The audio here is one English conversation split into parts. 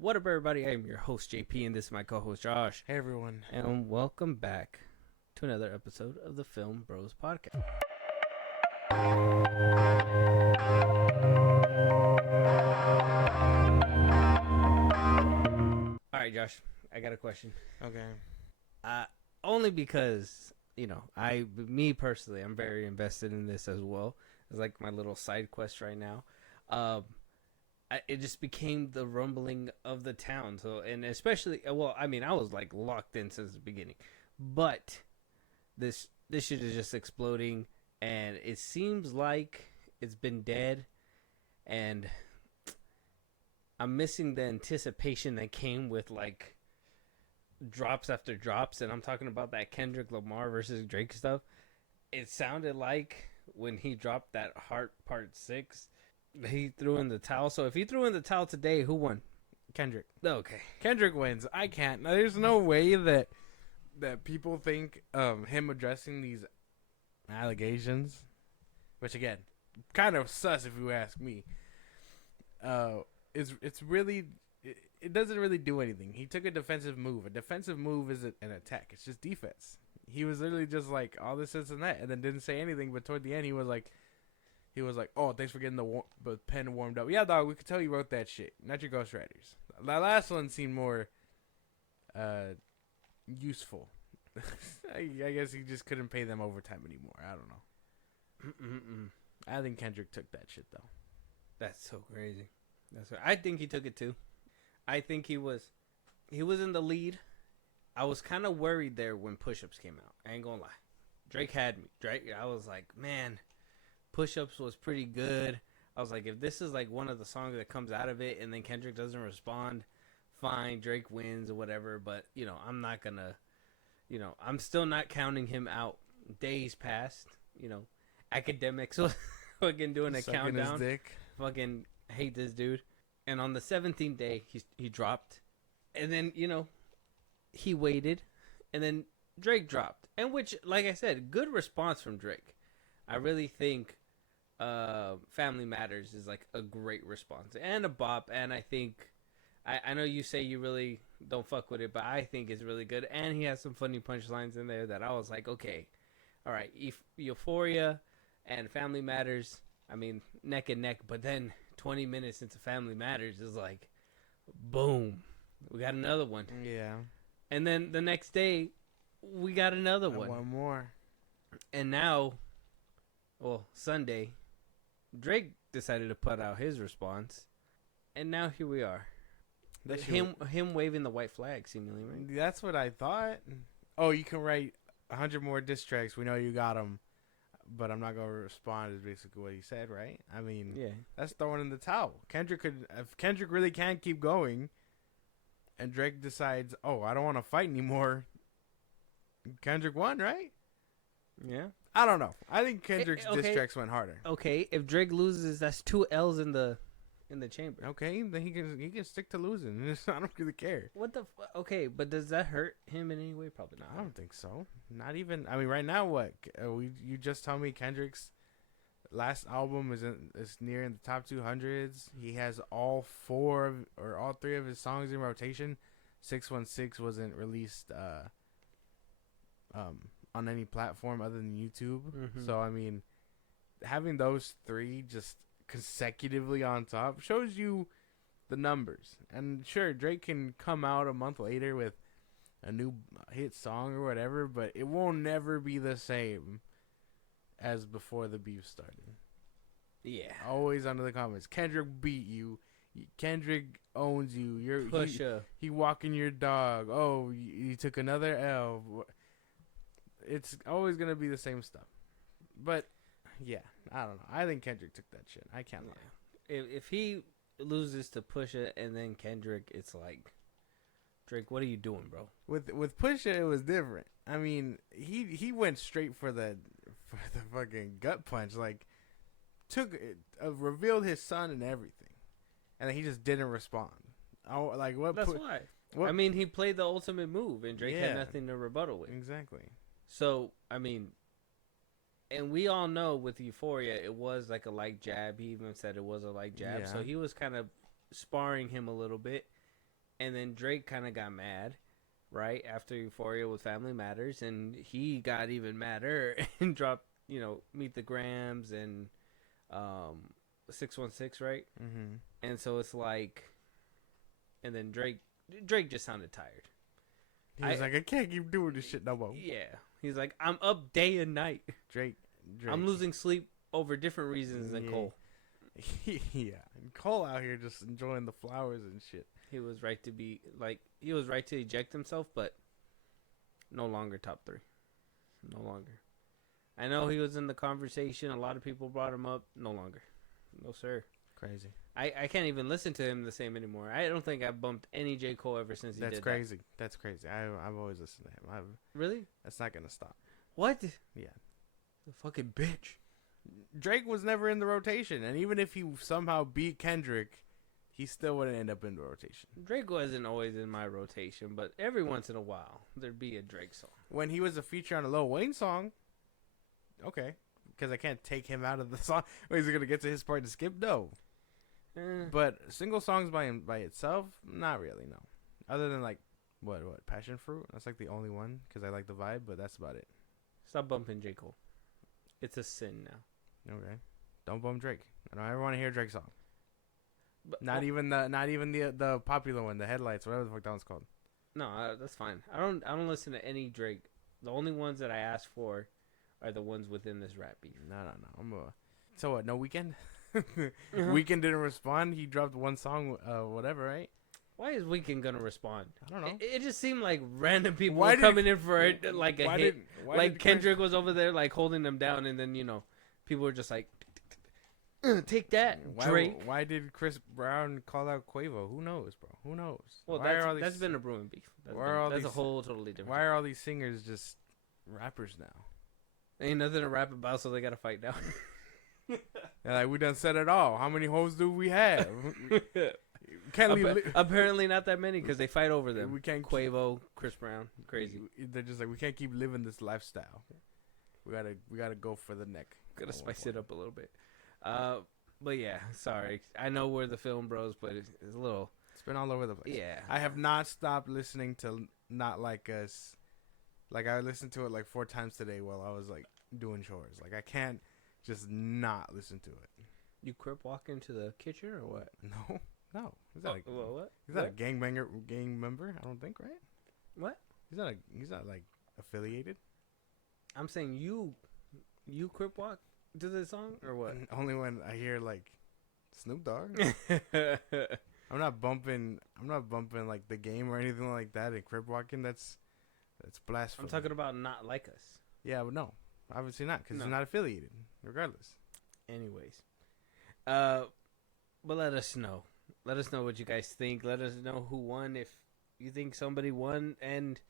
What up, everybody? I am your host, JP, and this is my co host, Josh. Hey everyone. And welcome back to another episode of the FilmBros podcast. All right, Josh, I got a question. Okay. Only because, me personally, I'm very invested in this as well. It's like my little side quest right now. It just became the rumbling of the town. So, and especially, I was like locked in since the beginning, but this shit is just exploding, and it seems like it's been dead, and I'm missing the anticipation that came with like drops after drops, and I'm talking about that Kendrick Lamar versus Drake stuff. It sounded like when he dropped that Heart Part 6, he threw in the towel. So if he threw in the towel today, who won? Kendrick. Okay. Kendrick wins. I can't. There's no way that people think him addressing these allegations, which again, kind of sus if you ask me. It's really it doesn't really do anything. He took a defensive move. A defensive move isn't an attack. It's just defense. He was literally just like all this and that, and then didn't say anything. But toward the end, he was like, "Oh, thanks for getting the pen warmed up." Yeah, dog, we could tell you wrote that shit. Not your ghostwriters. That last one seemed more useful. I guess he just couldn't pay them overtime anymore. I don't know. I think Kendrick took that shit though. That's so crazy. I think he took it too. I think he was in the lead. I was kind of worried there when Push-Ups came out. I ain't gonna lie. Drake had me. I was like, man, Push-Ups was pretty good. I was like, if this is like one of the songs that comes out of it and then Kendrick doesn't respond, fine, Drake wins or whatever. But, I'm not gonna, I'm still not counting him out. Days passed, academics fucking doing a Sucking countdown. his dick. Fucking hate this dude. And on the 17th day, he dropped. And then, he waited. And then Drake dropped. And which, like I said, good response from Drake. I really think Family Matters is like a great response. And a bop. And I think, I know you say you really don't fuck with it, but I think it's really good. And he has some funny punchlines in there that I was like, okay, all right, Euphoria and Family Matters, I mean, neck and neck. But then 20 minutes into Family Matters is like, boom, we got another one. Yeah. And then the next day, we got another one. One more. And now, Sunday, Drake decided to put out his response. And now here we are. Him waving the white flag, seemingly, right? That's what I thought. Oh, you can write 100 more diss tracks. We know you got them. But I'm not going to respond is basically what he said, right? I mean, yeah, that's throwing in the towel. If Kendrick really can't keep going and Drake decides, oh, I don't want to fight anymore, Kendrick won, right? Yeah. I don't know. I think Kendrick's diss tracks went harder. Okay, if Drake loses, that's 2 L's in the chamber. Okay, then he can stick to losing. I don't really care. What the okay, but does that hurt him in any way? Probably not. I don't think so. Not even. I mean, right now, what you just tell me Kendrick's last album is near in the top 200s. He has all 3 of his songs in rotation. 616 wasn't released on any platform other than YouTube. Mm-hmm. So I mean, having those 3 just consecutively on top shows you the numbers. And sure, Drake can come out a month later with a new hit song or whatever, but it won't never be the same as before the beef started. Yeah. Always under the comments, Kendrick beat you. Kendrick owns you. He walking your dog. Oh, you took another L. It's always going to be the same stuff. But yeah, I don't know. I think Kendrick took that shit. I can't lie. If he loses to Pusha and then Kendrick, it's like, Drake, what are you doing, bro? With Pusha, it was different. I mean, he went straight for the fucking gut punch. Like, revealed his son and everything, and then he just didn't respond. Oh, like what? That's why. What? I mean, he played the ultimate move, and Drake had nothing to rebuttal with. Exactly. So I mean. And we all know with Euphoria, it was like a light jab. He even said it was a light jab. Yeah. So he was kind of sparring him a little bit. and then Drake kind of got mad, right after Euphoria with Family Matters, and he got even madder and dropped, Meet the Grams and 616, right? Mm-hmm. And so it's like, and then Drake just sounded tired. He was like, I can't keep doing this shit no more. Yeah, he's like, I'm up day and night. Drake. I'm losing sleep over different reasons than Cole. Yeah, and Cole out here just enjoying the flowers and shit. He was right to be like, he was right to eject himself, but no longer top 3. No longer. I know he was in the conversation. A lot of people brought him up. No longer. No, sir. Crazy. I can't even listen to him the same anymore. I don't think I've bumped any J. Cole ever since he did crazy. that. That's crazy. I've always listened to him. Really? That's not gonna stop. What? Yeah. The fucking bitch. Drake was never in the rotation, and even if he somehow beat Kendrick, he still wouldn't end up in the rotation. Drake wasn't always in my rotation, but every once in a while there'd be a Drake song. When he was a feature on a Lil Wayne song, okay, because I can't take him out of the song. Wait, is he gonna get to his part to skip? No. But single songs by itself, not really. No, other than like what Passion Fruit. That's like the only one because I like the vibe, but that's about it. Stop bumping J. Cole. It's a sin now. Okay, don't bump Drake. I don't ever want to hear Drake's song. But, not even the popular one, the Headlights, whatever the fuck that one's called. No, that's fine. I don't listen to any Drake. The only ones that I ask for are the ones within this rap beef. No. So what? No Weeknd. Weeknd didn't respond. He dropped one song, whatever, right? Why is Weeknd gonna respond? I don't know. It just seemed like random people were coming in for it, like a hit. Like Kendrick was over there, like holding them down, and then people were just like, "Take that, Drake." Why did Chris Brown call out Quavo? Who knows, bro? Who knows? Well, that's been a brewing beef. That's a whole totally different. Why are all these singers just rappers now? Ain't nothing to rap about, so they gotta fight now. They're like, we done said it all. How many hoes do we have? Apparently not that many because they fight over them. We can't Quavo, Chris Brown, crazy. They're just like, we can't keep living this lifestyle. We gotta go for the neck. Gotta spice it up a little bit. But yeah, sorry. I know we're the film bros, but it's a little. It's been all over the place. Yeah. I have not stopped listening to Not Like Us. Like I listened to it like 4 times today while I was like doing chores. Like I can't just not listen to it. You crip walk into the kitchen or what? No. Is that what? Is that a gang member? I don't think, right? What? He's not like affiliated. I'm saying you crip walk to the song or what? Only when I hear like Snoop Dogg. I'm not bumping like the game or anything like that and crip walking. That's blasphemy. I'm talking about Not Like Us. Yeah, but no. Obviously not, because he's not affiliated, regardless. Anyways. But let us know. Let us know what you guys think. Let us know who won, if you think somebody won. And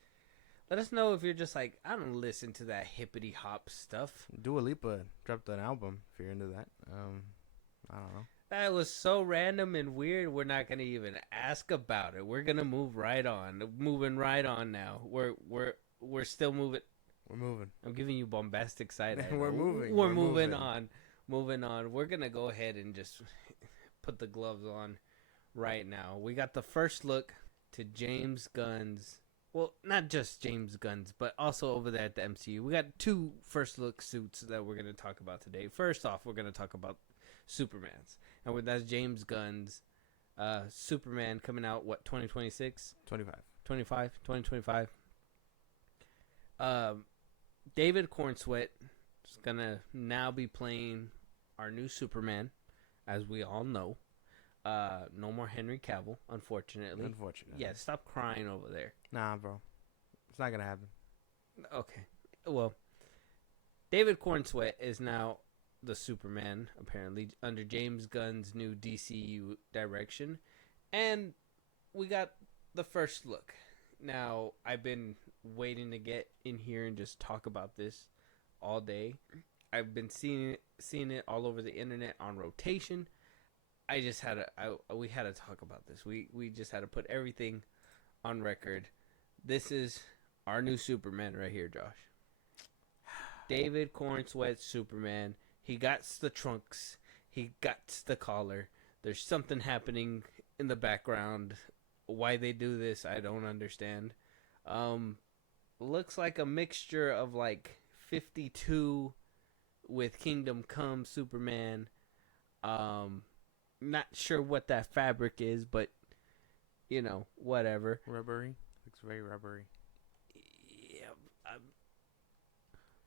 let us know if you're just like, I don't listen to that hippity hop stuff. Dua Lipa dropped an album, if you're into that. I don't know. That was so random and weird. We're not going to even ask about it. We're going to move right on. Moving right on now. We're still moving. We're moving. I'm giving you bombastic side. We're moving. We're moving on. Moving on. We're going to go ahead and just put the gloves on right now. We got the first look to James Gunn's. Well, not just James Gunn's, but also over there at the MCU. We got 2 first look suits that we're going to talk about today. First off, we're going to talk about Superman's. And that's James Gunn's Superman coming out, 2026? 2025. David Cornsweet is going to now be playing our new Superman, as we all know. No more Henry Cavill, unfortunately. Yeah, stop crying over there. Nah, bro. It's not going to happen. Okay. Well, David Cornsweet is now the Superman, apparently, under James Gunn's new DCU direction. And we got the first look. Now, I've been waiting to get in here and just talk about this all day. I've been seeing it all over the internet on rotation. We had to talk about this. We just had to put everything on record. This is our new Superman right here, Josh. David Cornsweet Superman. He got the trunks. He got the collar. There's something happening in the background why they do this, I don't understand. Looks like a mixture of like 52 with Kingdom Come Superman. Not sure what that fabric is, but you know, whatever. Rubbery. Looks very rubbery. Yeah.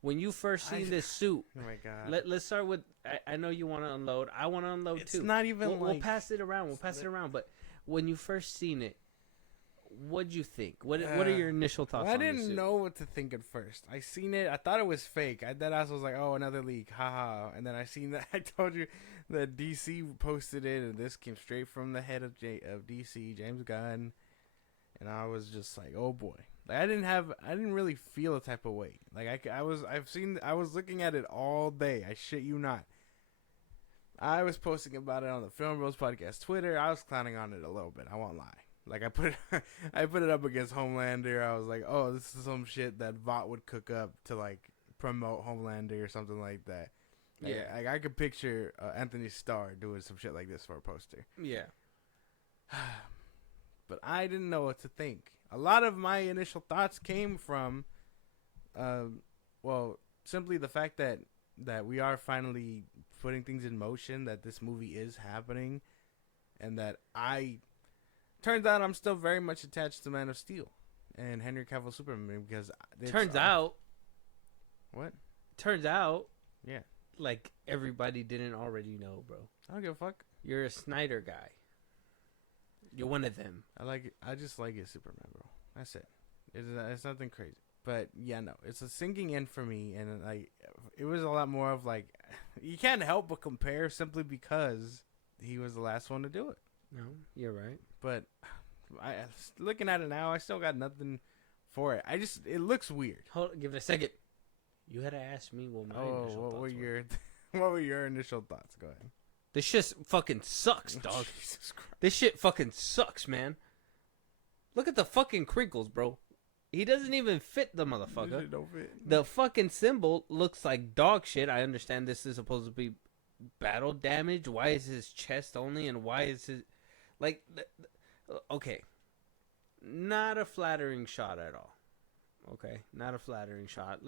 When you first seen this suit, oh my god. let's start with. I know you want to unload. I want to unload It's too. not even we'll pass it around. We'll pass it around. But when you first seen it, what'd you think? What are your initial thoughts? Well, I on didn't this suit? know what to think at first. I seen it. I thought it was fake. I dead ass was like, oh, another leak, haha. And then I seen that. I told you that DC posted it, and this came straight from the head of DC, James Gunn. And I was just like, oh boy. Like I didn't really feel a type of way. Like I was looking at it all day. I shit you not. I was posting about it on the FilmBros podcast Twitter. I was clowning on it a little bit. I won't lie. Like I put it up against Homelander. I was like, oh, this is some shit that Vought would cook up to like promote Homelander or something like that. Like, Yeah, I could picture Anthony Starr doing some shit like this for a poster. yeah. But I didn't know what to think. A lot of my initial thoughts came from, simply the fact that we are finally putting things in motion, that this movie is happening, and that turns out I'm still very much attached to Man of Steel and Henry Cavill Superman because Turns out, yeah, like everybody didn't already know, bro. I don't give a fuck. You're a Snyder guy. You're one of them. I just like it, Superman, bro. That's it. It's nothing crazy. But yeah, no, it's a sinking in for me, and it was a lot more of like, you can't help but compare simply because he was the last one to do it. No, you're right. But looking at it now, I still got nothing for it. It looks weird. Give it a second. You had to ask me what my initial thoughts were. What were your initial thoughts? Go ahead. This shit fucking sucks, dog. Jesus Christ. This shit fucking sucks, man. Look at the fucking crinkles, bro. He doesn't even fit the motherfucker. Don't fit. The fucking symbol looks like dog shit. I understand this is supposed to be battle damage. Why is his chest only, and why is his okay? Not a flattering shot at all. Okay, not a flattering shot.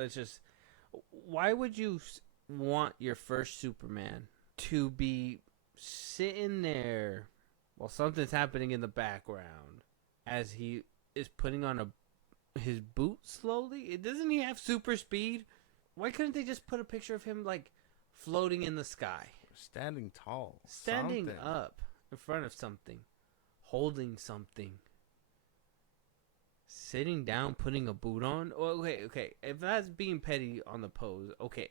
Why would you want your first Superman to be sitting there while something's happening in the background as he is putting on his boot slowly? Doesn't he have super speed? Why couldn't they just put a picture of him like floating in the sky? Standing tall. Standing something. up in front of something. Holding something. Sitting down, putting a boot on. Oh, okay. If that's being petty on the pose, okay.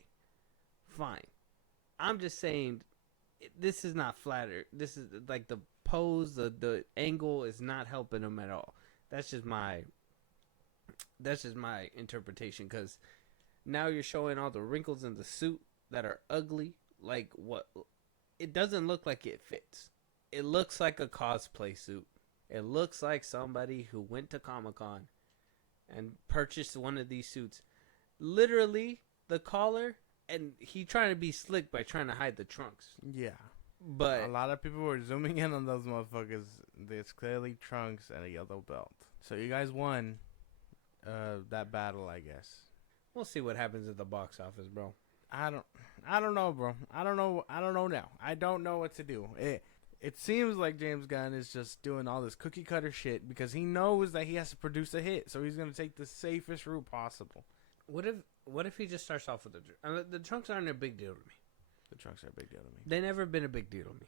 Fine. I'm just saying, this is not flatter. This is like the pose, the angle is not helping him at all. That's just my interpretation. Because now you're showing all the wrinkles in the suit that are ugly. Like what? It doesn't look like it fits. It looks like a cosplay suit. It looks like somebody who went to Comic-Con and purchased one of these suits. Literally, the collar, and he trying to be slick by trying to hide the trunks. Yeah. But a lot of people were zooming in on those motherfuckers. There's clearly trunks and a yellow belt. So you guys won that battle, I guess. We'll see what happens at the box office, bro. I don't know, bro. I don't know now. I don't know what to do. It seems like James Gunn is just doing all this cookie cutter shit because he knows that he has to produce a hit, so he's gonna take the safest route possible. What if he just starts off with the trunks aren't a big deal to me. The trunks are a big deal to me. They never been a big deal to me.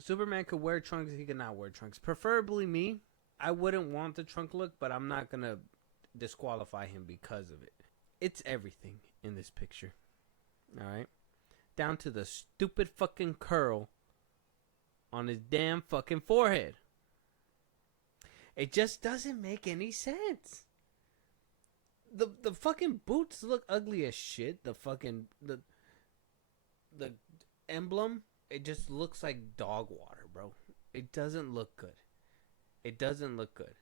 Superman could wear trunks, he could not wear trunks. Preferably me. I wouldn't want the trunk look, but I'm not gonna disqualify him because of it. It's everything in this picture. Alright? Down to the stupid fucking curl on his damn fucking forehead. It just doesn't make any sense. The fucking boots look ugly as shit. The fucking the emblem, it just looks like dog water, bro. It doesn't look good. It doesn't look good.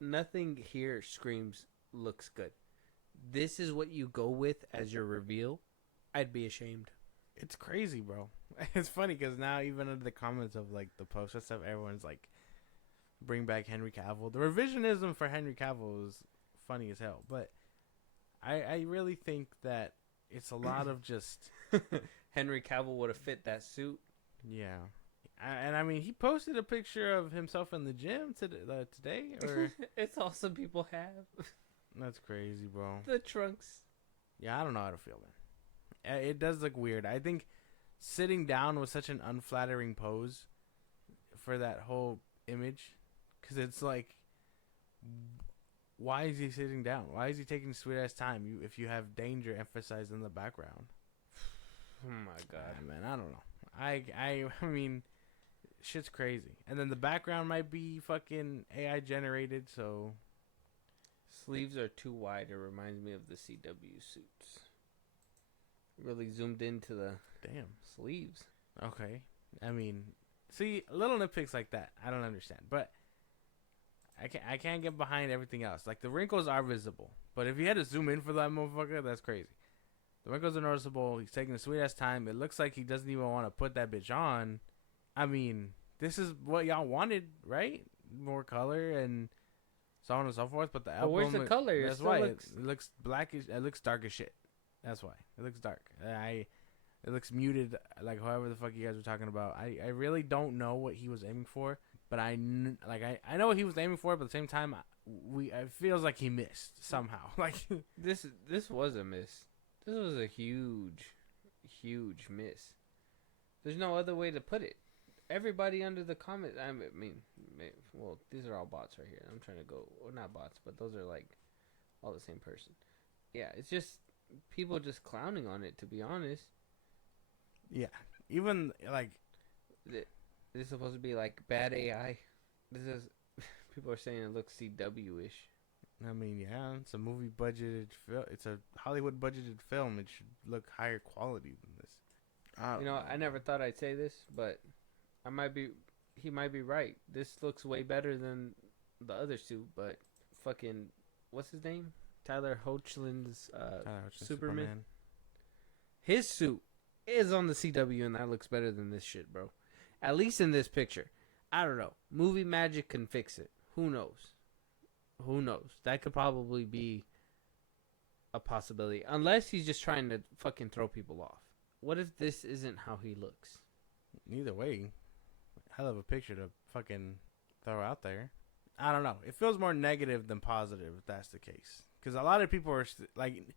Nothing here screams looks good. This is what you go with as your reveal. I'd be ashamed. It's crazy, bro. It's funny because now even in the comments of like the post and stuff, everyone's like bring back Henry Cavill. The revisionism for Henry Cavill is funny as hell, but I really think that it's a lot of just Henry Cavill would have fit that suit. yeah. And I mean, he posted a picture of himself in the gym today, or It's all some people have. that's crazy, bro. The trunks. Yeah, I don't know how to feel, man. It does look weird. I think sitting down was such an unflattering pose for that whole image, because it's like, why is he sitting down? Why is he taking sweet ass time? If you have danger emphasized in the background. Oh my god, man, I don't know. I mean, shit's crazy. And then the background might be fucking AI generated, so sleeves are too wide. It reminds me of the CW suits. Really zoomed into the damn sleeves. Okay, I mean, see, little nitpicks like that, I don't understand, but I can't get behind everything else. Like the wrinkles are visible, but if you had to zoom in for that motherfucker, that's crazy. The wrinkles are noticeable. He's taking a sweet ass time. It looks like he doesn't even want to put that bitch on. I mean, this is what y'all wanted, right? More color and so on and so forth. But the album, where's the color? That's why it looks blackish. It looks dark as shit. That's why it looks dark. It looks muted, like however the fuck you guys were talking about. I really don't know what he was aiming for, but I know what he was aiming for, but at the same time, it feels like he missed somehow. Like this was a miss. This was a huge miss. There's no other way to put it. Everybody under the comment, I mean, well, these are all bots right here. I'm trying to go, well, not bots, but those are like all the same person. Yeah, it's just people just clowning on it, to be honest. Yeah, even like this is supposed to be like bad AI. This is people are saying it looks CW-ish. I mean, yeah, it's a movie budgeted film. It's a Hollywood budgeted film. It should look higher quality than this. You know, I never thought I'd say this, but he might be right. This looks way better than the other suit, but fucking, what's his name? Tyler Hoechlin's Superman. His suit is on the CW, and that looks better than this shit, bro. At least in this picture. I don't know. Movie magic can fix it. Who knows? Who knows? That could probably be a possibility. Unless he's just trying to fucking throw people off. What if this isn't how he looks? Either way, hell of a picture to fucking throw out there. I don't know. It feels more negative than positive if that's the case. Because a lot of people are, like,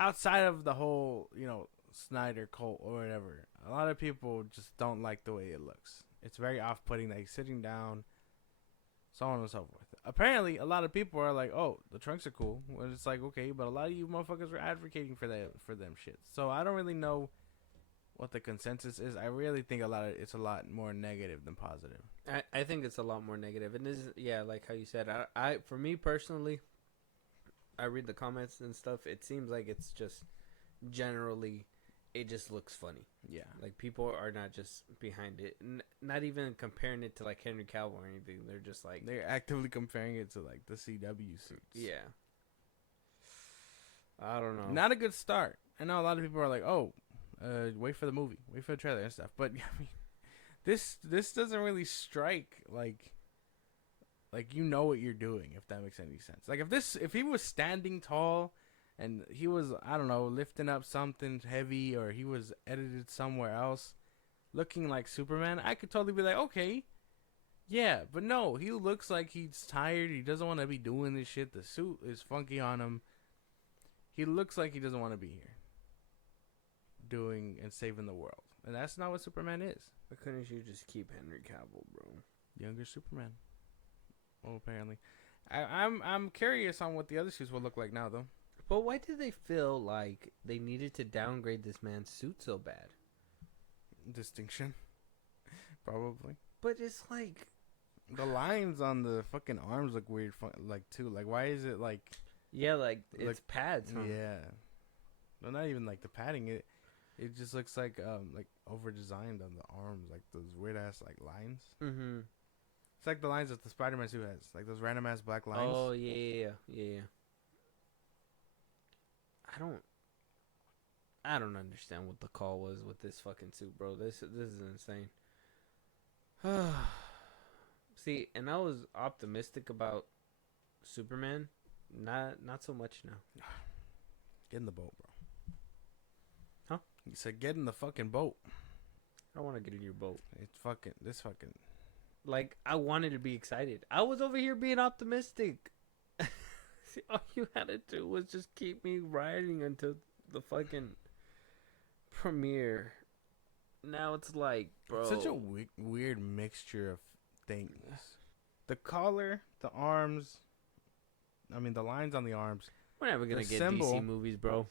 outside of the whole, you know, Snyder cult or whatever, a lot of people just don't like the way it looks. It's very off-putting, like, sitting down, so on and so forth. Apparently, a lot of people are like, oh, the trunks are cool. And it's like, okay, but a lot of you motherfuckers were advocating for them shit. So I don't really know what the consensus is. I really think it's a lot more negative than positive. I think it's a lot more negative. And this is, yeah, like how you said, I for me personally, I read the comments and stuff. It seems like it's just generally, it just looks funny. Yeah. Like people are not just behind it. Not even comparing it to like Henry Cavill or anything. They're just like, they're actively comparing it to like the CW suits. Yeah. I don't know. Not a good start. I know a lot of people are like, oh, wait for the movie, wait for the trailer and stuff. But I mean, this doesn't really strike like you know what you're doing, if that makes any sense. Like if he was standing tall and he was, I don't know, lifting up something heavy, or he was edited somewhere else looking like Superman, I could totally be like, okay, yeah. But no, he looks like he's tired. He doesn't want to be doing this shit. The suit is funky on him. He looks like he doesn't want to be here doing and saving the world, and that's not what Superman is. Why couldn't you just keep Henry Cavill, bro? Younger Superman. Well, apparently, I'm curious on what the other suits will look like now, though. But why did they feel like they needed to downgrade this man's suit so bad? Distinction, probably. But it's like the lines on the fucking arms look weird, like too. Like, why is it like? Yeah, like it's pads. Huh? Yeah, no, not even like the padding. It just looks like over designed on the arms, like those weird ass like lines. Mm-hmm. It's like the lines that the Spider-Man suit has, like those random ass black lines. Oh yeah. I don't understand what the call was with this fucking suit, bro. This is insane. See, and I was optimistic about Superman. Not so much now. Get in the boat, bro. Huh? You said get in the fucking boat. I don't want to get in your boat. It's fucking. Like, I wanted to be excited. I was over here being optimistic. See, all you had to do was just keep me riding until the fucking premiere. Now it's like, bro. It's such a weird mixture of things. The collar, the arms. I mean, the lines on the arms. We're never going to get symbol, DC movies, bro.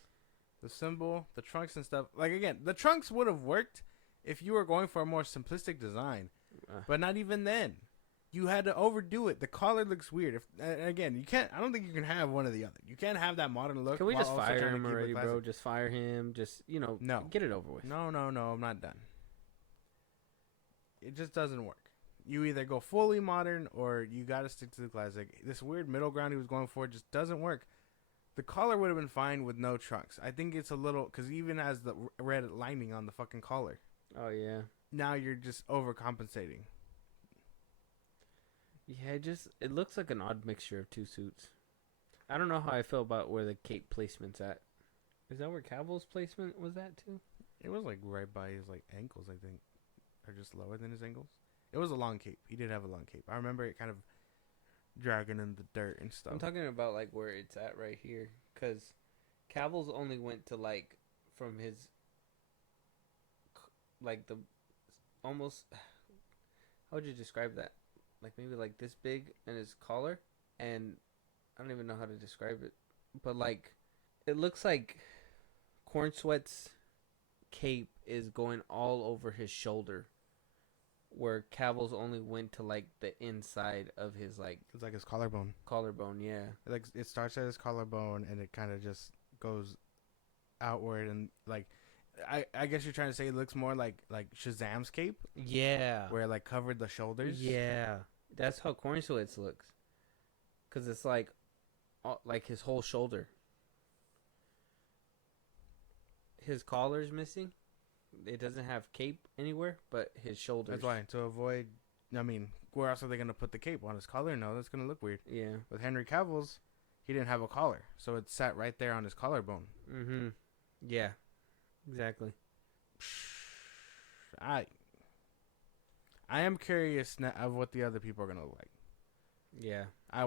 The symbol, the trunks and stuff. Like, again, the trunks would have worked if you were going for a more simplistic design. But not even then. You had to overdo it. The collar looks weird. Again, you can't. I don't think you can have one or the other. You can't have that modern look. Can we just fire him already, bro? Just fire him. Just, no. Get it over with. No. I'm not done. It just doesn't work. You either go fully modern or you got to stick to the classic. This weird middle ground he was going for just doesn't work. The collar would have been fine with no trunks. I think it's a little, because even has the red lining on the fucking collar. Oh, yeah. Now you're just overcompensating. Yeah, it looks like an odd mixture of two suits. I don't know how I feel about where the cape placement's at. Is that where Cavill's placement was at, too? It was, like, right by his, like, ankles, I think. Or just lower than his ankles. It was a long cape. He did have a long cape. I remember it kind of dragging in the dirt and stuff. I'm talking about, like, where it's at right here. Because Cavill's only went to, like, from his, like, the, almost, how would you describe that? Like, maybe, like, this big in his collar. And I don't even know how to describe it. But, like, it looks like Corn Sweat's cape is going all over his shoulder. Where Cavill's only went to, like, the inside of his, like... It's like his collarbone. Collarbone, yeah. Like, it starts at his collarbone, and it kind of just goes outward, and, like... I guess you're trying to say it looks more like Shazam's cape? Yeah. Where it, like, covered the shoulders? Yeah. That's how Corn Sweat's looks. Because it's, like his whole shoulder. His collar's missing. It doesn't have cape anywhere, but his shoulders. That's why, to avoid... I mean, where else are they going to put the cape? On his collar? No, that's going to look weird. Yeah. With Henry Cavill's, he didn't have a collar, so it sat right there on his collarbone. Mm-hmm. Yeah. Exactly. I am curious of what the other people are going to look like. Yeah. I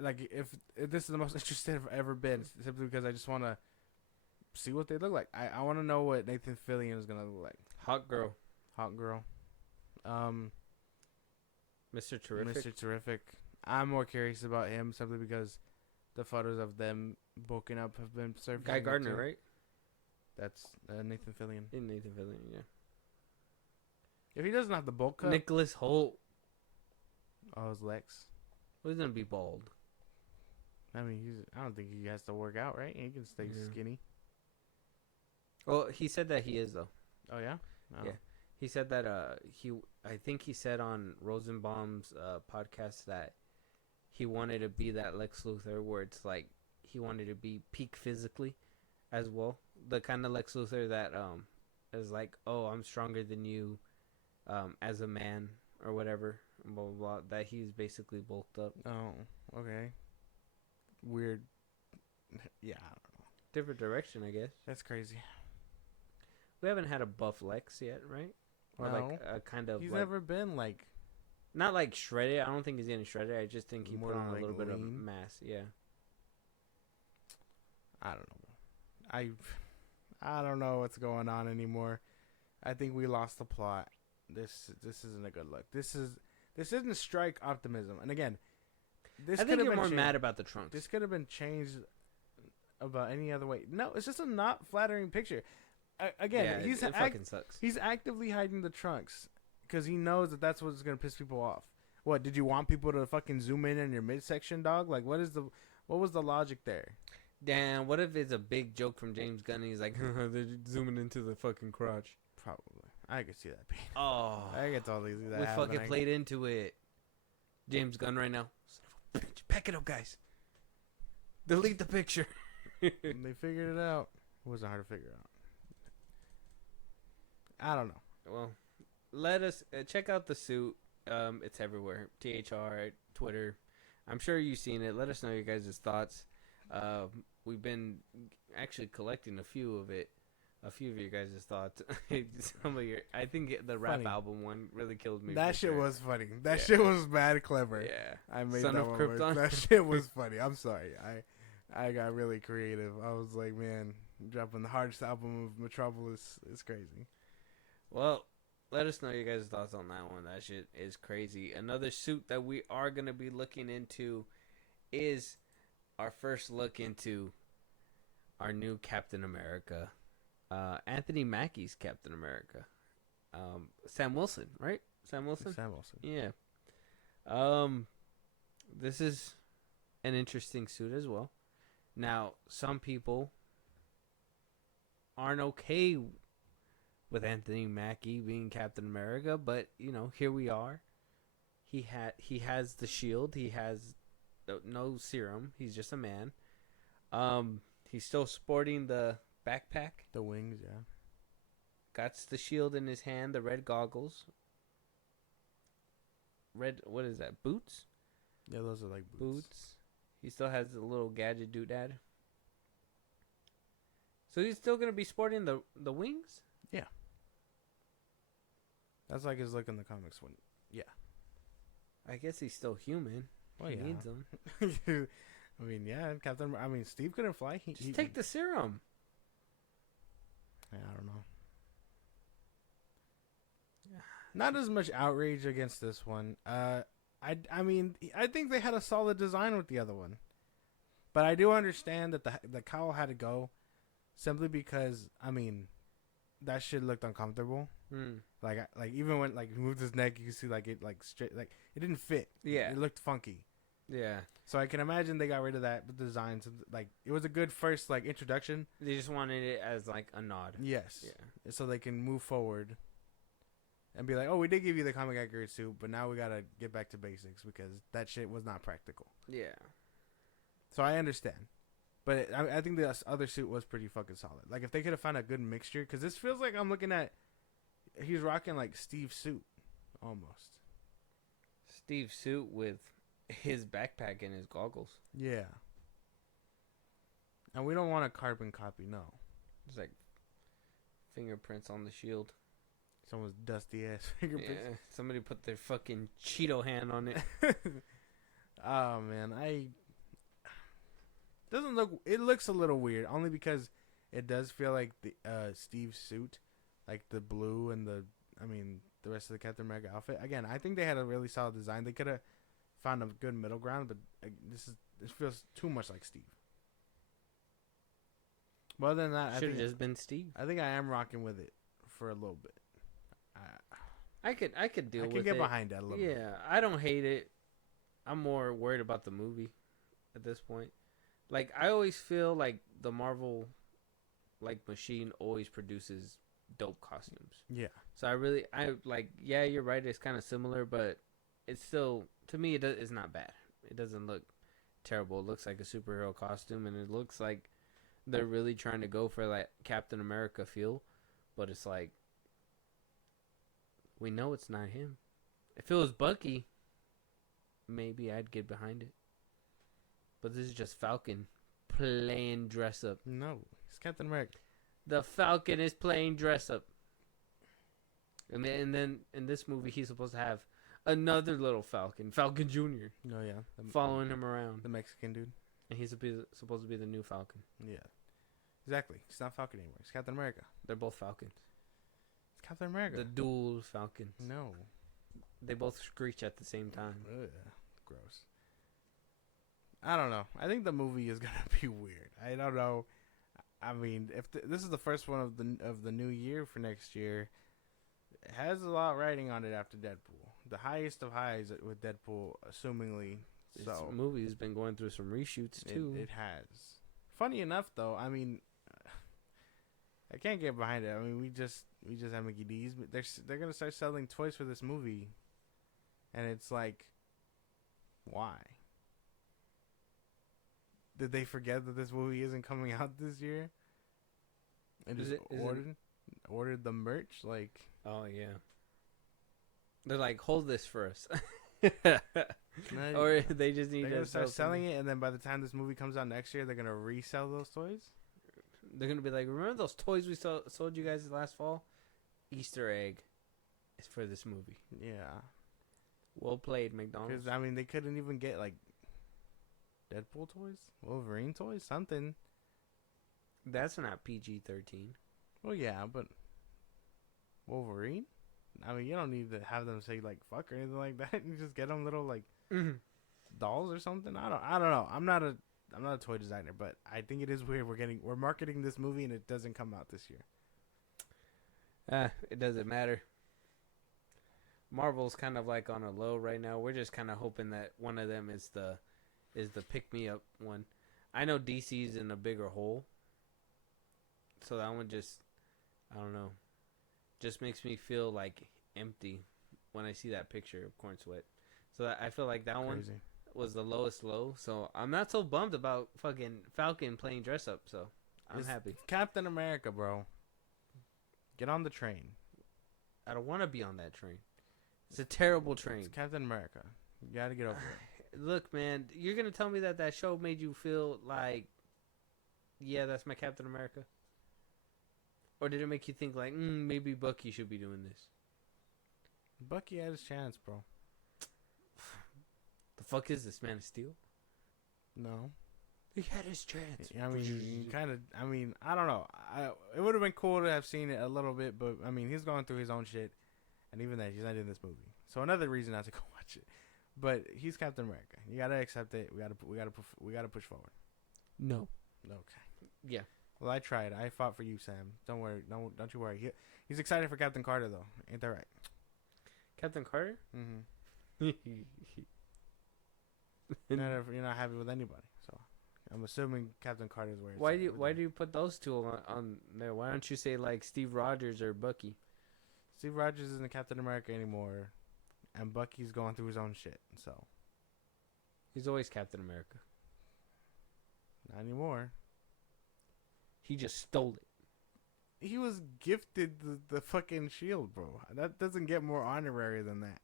like, if this is the most interested I've ever been, simply because I just want to see what they look like. I want to know what Nathan Fillion is going to look like. Hot girl. Mr. Terrific. Mr. Terrific. I'm more curious about him simply because the photos of them bulking up have been surfacing. Guy Gardner, right? That's Nathan Fillion. Nathan Fillion, yeah. If he doesn't have the bulk up... Nicholas Hoult. Oh, his Lex. Well, he's going to be bald. I mean, I don't think he has to work out, right? He can stay skinny. Well, he said that he is, though. Oh, yeah? Oh. Yeah. He said that I think he said on Rosenbaum's podcast that he wanted to be that Lex Luthor where it's like he wanted to be peak physically as well. The kind of Lex Luthor that is like, oh, I'm stronger than you as a man or whatever, blah, blah, blah. That he's basically bulked up. Oh, okay. Weird. Yeah, I don't know. Different direction, I guess. That's crazy. We haven't had a buff Lex yet, right? Or no. like a kind of He's like, never been like... Not like shredded. I don't think he's getting shredded. I just think he More put on like a little bit of lean? mass. Yeah. I don't know. I don't know what's going on anymore. I think we lost the plot. This isn't a good look. This isn't strike optimism. And again, I think you're more mad about the trunks. This could have been changed about any other way. No, it's just a not flattering picture. Again, yeah, it fucking sucks. He's actively hiding the trunks because he knows that that's what's gonna piss people off. What, did you want people to fucking zoom in on your midsection, dog? Like, what was the logic there? Damn, what if it's a big joke from James Gunn and he's like, they're zooming into the fucking crotch? Probably. I could see that being. Oh. I get totally see that We happening. fucking played into it. James Gunn right now. Son of a bitch. Pack it up, guys. Delete the picture. And they figured it out. It wasn't hard to figure out. I don't know. Well, let us check out the suit. It's everywhere. THR, Twitter. I'm sure you've seen it. Let us know your guys' thoughts. We've been actually collecting a few of your guys' thoughts. Some of your, I think the rap album one really killed me. That shit was funny. That shit was mad clever. Yeah, I made Son that of one Krypton. work. That shit was funny. I'm sorry. I got really creative. I was like, man, dropping the hardest album of Metropolis is crazy. Well, let us know your guys' thoughts on that one. That shit is crazy. Another suit that we are gonna be looking into is our first look into our new Captain America. Anthony Mackie's Captain America. Sam Wilson, right? Sam Wilson? Sam Wilson. Yeah. This is an interesting suit as well. Now, some people aren't okay with Anthony Mackie being Captain America, but you know, here we are. He has the shield. He has no serum. He's just a man. He's still sporting the backpack. The wings, yeah. Got the shield in his hand, the red goggles. Red, what is that? Boots? Yeah, those are like boots. He still has the little gadget doodad. So he's still gonna be sporting the wings? Yeah. That's like his look in the comics one. Yeah. I guess he's still human. Well, he yeah. needs them. I mean, yeah, Steve couldn't fly. Just take the serum. Yeah, I don't know. Not as much outrage against this one. I mean, I think they had a solid design with the other one, but I do understand that the cowl had to go, simply because I mean, that shit looked uncomfortable. Like even when he moved his neck, you can see it straight, it didn't fit. Yeah, it looked funky. Yeah. So I can imagine they got rid of that design. So it was a good first introduction. They just wanted it as a nod. Yes. Yeah. So they can move forward and be like, oh, we did give you the comic accurate suit, but now we gotta get back to basics because that shit was not practical. Yeah. So I understand, but I think the other suit was pretty fucking solid. Like if they could have found a good mixture, because this feels like I'm looking at, he's rocking Steve's suit, almost. Steve's suit with his backpack and his goggles. Yeah. And we don't want a carbon copy, no. It's fingerprints on the shield. Someone's dusty ass fingerprints. Yeah, somebody put their fucking Cheeto hand on it. Oh man, it looks a little weird, only because it does feel like the Steve's suit, like the blue and the rest of the Captain America outfit. Again, I think they had a really solid design. They could have found a good middle ground, but this feels too much like Steve. But other than that, Should have just been Steve. I think I am rocking with it for a little bit. I could deal with it. I could get behind that a little bit. Yeah, I don't hate it. I'm more worried about the movie at this point. I always feel like the Marvel machine always produces dope costumes. Yeah. So yeah, you're right, it's kind of similar, but it's still, to me, it's not bad. It doesn't look terrible. It looks like a superhero costume, and it looks like they're really trying to go for Captain America feel, but it's we know it's not him. If it was Bucky, maybe I'd get behind it. But this is just Falcon playing dress up. No, it's Captain America. The Falcon is playing dress up. And then in this movie, he's supposed to have another little Falcon, Falcon Jr. No, yeah. Following him around. The Mexican dude. And he's supposed to be the new Falcon. Yeah. Exactly. It's not Falcon anymore. It's Captain America. They're both Falcons. It's Captain America. The dual Falcons. No. They both screech at the same time. Ugh, gross. I don't know. I think the movie is gonna be weird. I don't know. I mean, if this is the first one of the new year for next year, it has a lot riding on it after Deadpool. The highest of highs with Deadpool, assumingly. This movie has been going through some reshoots too. It has. Funny enough, though, I mean, I can't get behind it. I mean, we just have Mickey D's, but they're gonna start selling toys for this movie, and it's why? Did they forget that this movie isn't coming out this year? And just ordered the merch? Oh yeah. They're like, hold this for us. No, Or they just need they're to gonna start sell selling it, and then by the time this movie comes out next year, they're gonna resell those toys. They're gonna be like, remember those toys we sold you guys last fall? Easter egg is for this movie. Yeah, Well played, McDonald's. because I mean, they couldn't even get like Deadpool toys, Wolverine toys, something. That's not PG-13. Well, yeah, but Wolverine. I mean, you don't need to have them say like fuck or anything like that. You just get them little like dolls or something. I don't know. I'm not a toy designer, but I think it is weird. We're marketing this movie and it doesn't come out this year. It doesn't matter. Marvel's kind of like on a low right now. We're just kind of hoping that one of them is the pick me up one. I know DC's in a bigger hole, so that one just, I don't know, just makes me feel like empty when I see that picture of Corn Sweat. So I feel like that Crazy. one was the lowest low. So I'm not so bummed about fucking Falcon playing dress up. So I'm happy. Captain America, bro. Get on the train. I don't want to be on that train. It's a terrible train. It's Captain America. You gotta get over it. Look, man, you're gonna tell me that show made you feel like, yeah, that's my Captain America, or did it make you think like, maybe Bucky should be doing this? Bucky had his chance, bro. The fuck is this, Man of Steel? No. He had his chance. I mean, kind of. I mean, I don't know. It would have been cool to have seen it a little bit, but I mean, he's going through his own shit, and even that, he's not in this movie. So another reason not to go watch it. But he's Captain America. You gotta accept it. We gotta push forward. No. Okay. Yeah. Well, I tried. I fought for you, Sam. Don't worry. Don't you worry. He's excited for Captain Carter, though. Ain't that right? Captain Carter? Mm-hmm. You're not happy with anybody, so I'm assuming Captain Carter is where. Why do you put those two on there? Why don't you say like Steve Rogers or Bucky? Steve Rogers isn't Captain America anymore, and Bucky's going through his own shit. So He's always Captain America. not anymore. He just stole it. He was gifted the fucking shield, bro. That doesn't get more honorary than that.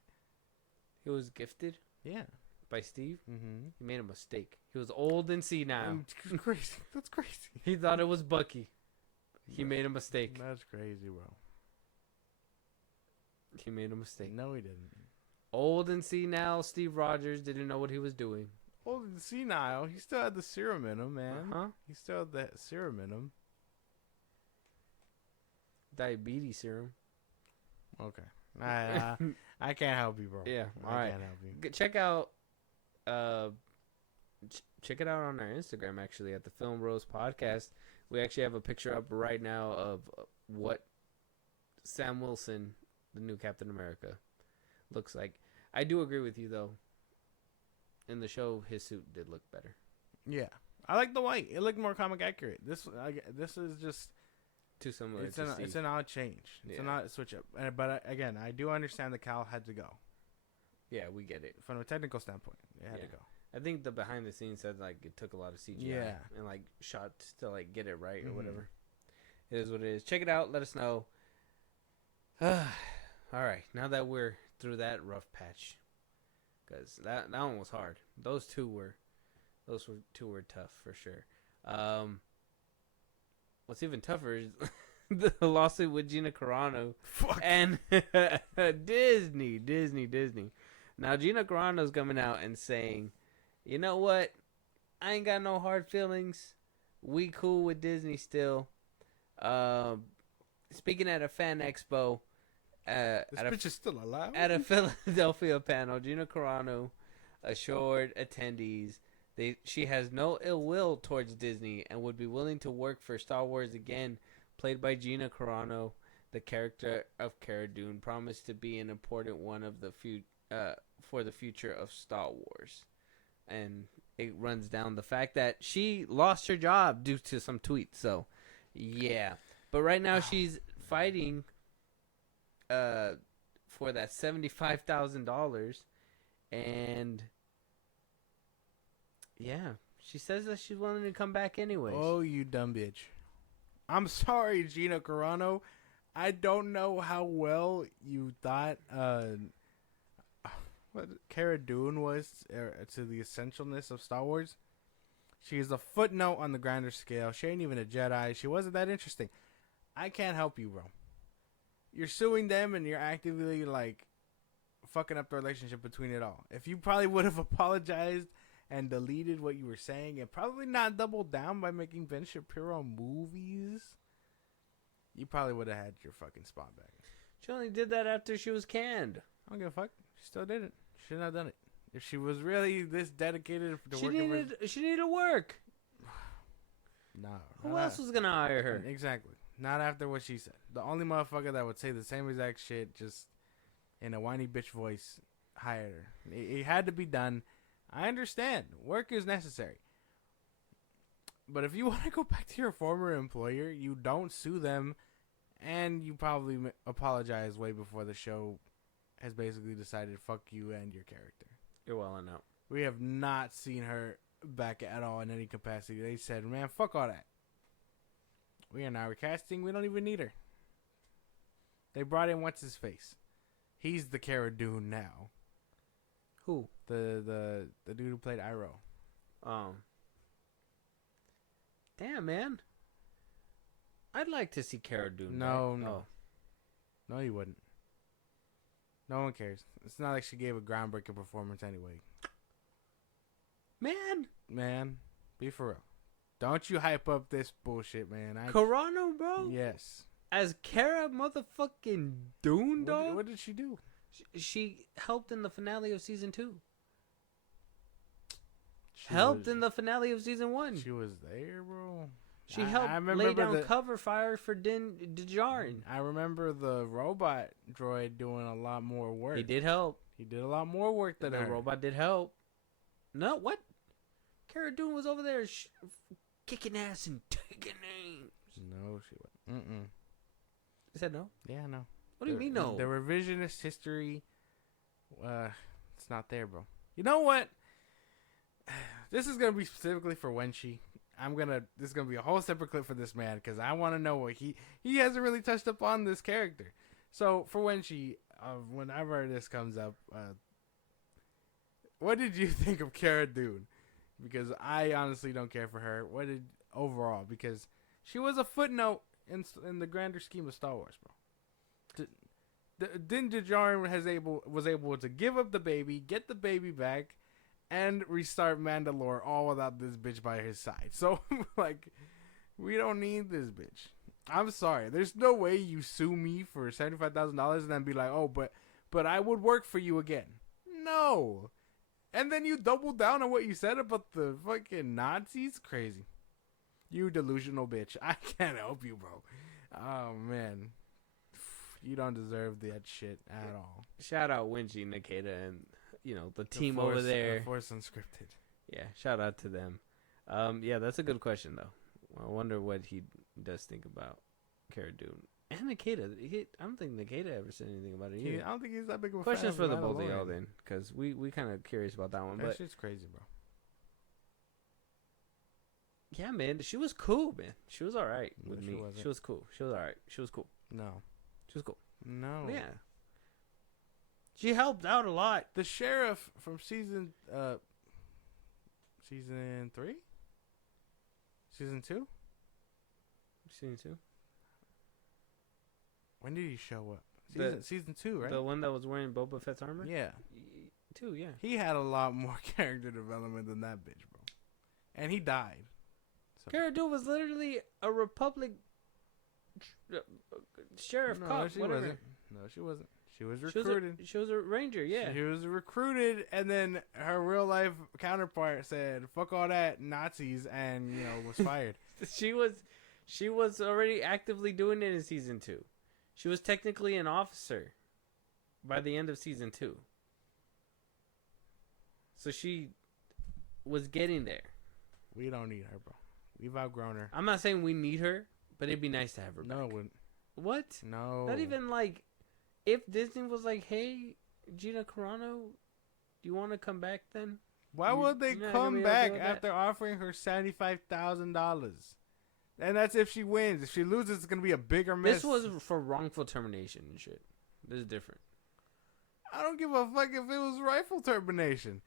He was gifted Yeah. by Steve. Mm-hmm. He made a mistake. He was old and senile. Crazy. That's crazy. He thought it was Bucky. He made a mistake. That's crazy, bro. He made a mistake. No, he didn't. Old and senile Steve Rogers didn't know what he was doing. Old and senile. He still had the serum in him, man. Uh-huh. He still had that serum in him. Diabetes serum. Okay. I can't help you, bro. Yeah. I All right. can't help you. Check out. Check it out on our Instagram. Actually, at the FilmBros podcast, we actually have a picture up right now of what Sam Wilson, the new Captain America, looks like. I do agree with you though. In the show, his suit did look better. Yeah. I like the white. It looked more comic accurate. This is just Too similar. it's an odd change. It's an odd switch up. But again, I do understand that Cal had to go. Yeah, we get it. From a technical standpoint, it had to go. I think the behind the scenes said like it took a lot of CGI and like shots to like get it right or whatever. It is what it is. Check it out. Let us know. All right, now that we're through that rough patch, because that one was hard. Those two were tough for sure. What's even tougher is the lawsuit with Gina Carano and Disney. Now Gina Carano's coming out and saying, you know what? I ain't got no hard feelings. We cool with Disney still. Speaking at a fan expo, This bitch is still alive? at a Philadelphia panel, Gina Carano assured attendees she has no ill will towards Disney and would be willing to work for Star Wars again. Played by Gina Carano, the character of Cara Dune promised to be an important one of the for the future of Star Wars. And it runs down the fact that she lost her job due to some tweets. So, yeah. But right now she's fighting for that $75,000. And, yeah. She says that she's willing to come back anyways. Oh, you dumb bitch. I'm sorry, Gina Carano. I don't know how well you thought what Cara Dune was to the essentialness of Star Wars. She is a footnote on the grander scale. She ain't even a Jedi. She wasn't that interesting. I can't help you, bro. You're suing them and you're actively, like, fucking up the relationship between it all. If you probably would have apologized and deleted what you were saying and probably not doubled down by making Ben Shapiro movies, you probably would have had your fucking spot back. She only did that after she was canned. I don't give a fuck. She still did it. She shouldn't have done it. If she was really this dedicated to She working needed to work. No. Who else was gonna hire her? Exactly. Not after what she said. The only motherfucker that would say the same exact shit, just in a whiny bitch voice, hired her. It had to be done. I understand. Work is necessary. But if you want to go back to your former employer, you don't sue them, and you probably apologize way before the show has basically decided fuck you and your character. You're well enough. We have not seen her back at all in any capacity. They said, man, fuck all that. We are now recasting. We don't even need her. They brought in what's his face. He's the Cara Dune now. Who? The dude who played Iroh. Damn, man. I'd like to see Cara Dune. No. Oh. No, you wouldn't. No one cares. It's not like she gave a groundbreaking performance anyway. Man, be for real. Don't you hype up this bullshit, man. Carano, bro? Yes. As Cara motherfucking Dune, dog? What did she do? She helped in the finale of season 2. She helped in the finale of season 1. She was there, bro. She helped lay down cover fire for Din Djarin. I remember the robot droid doing a lot more work. He did help. He did a lot more work than the her. robot did help. No, what? Cara Dune was over there kicking ass and taking names. No, she wasn't. You said no? Yeah, no. What do you mean no? The revisionist history, it's not there, bro. You know what? This is gonna be specifically for Wenshi. This is gonna be a whole separate clip for this man because I want to know what he hasn't really touched up on this character. So for Wenshi, whenever this comes up, what did you think of Cara Dune? Because I honestly don't care for her. What did overall? Because she was a footnote in the grander scheme of Star Wars, bro. Din Djarin was able to give up the baby, get the baby back, and restart Mandalore all without this bitch by his side. So, like, we don't need this bitch. I'm sorry. There's no way you sue me for $75,000 and then be like, oh, but I would work for you again. No. And then you double down on what you said about the fucking Nazis? Crazy. You delusional bitch. I can't help you, bro. Oh, man. You don't deserve that shit at all. Shout out Wenshi, Nikita, and the team over there. The Force Unscripted. Yeah, shout out to them. Yeah, that's a good question though. I wonder what he does think about Cara Dune and Nikita. I don't think Nikita ever said anything about it either. I don't think he's that big of a Questions fan for the both of Mandalorian. y'all then, because we kind of curious about that one. That shit's crazy, bro. Yeah, man, she was cool, man. She was all right with me. Wasn't. She was cool. She was all right. She was cool. No. She was cool. No. Yeah. She helped out a lot. The sheriff from season 3? Season 2? Season 2? When did he show up? Season 2, right? The one that was wearing Boba Fett's armor? Yeah. 2, yeah. He had a lot more character development than that bitch, bro. And he died. So. Cara Dune was literally a Republic sheriff cop, she whatever. wasn't. No, she wasn't. She was recruited. She was a ranger, yeah. She was recruited, and then her real life counterpart said, "Fuck all that, Nazis," and was fired. She was already actively doing it in season 2. She was technically an officer by the end of season 2. So she was getting there. We don't need her, bro. We've outgrown her. I'm not saying we need her, but it'd be nice to have her back. No, it wouldn't. What? No. Not even like, if Disney was like, hey, Gina Carano, do you want to come back then? Why would they come back after offering her $75,000? And that's if she wins. If she loses, it's going to be a bigger mess. This was for wrongful termination and shit. This is different. I don't give a fuck if it was rifle termination.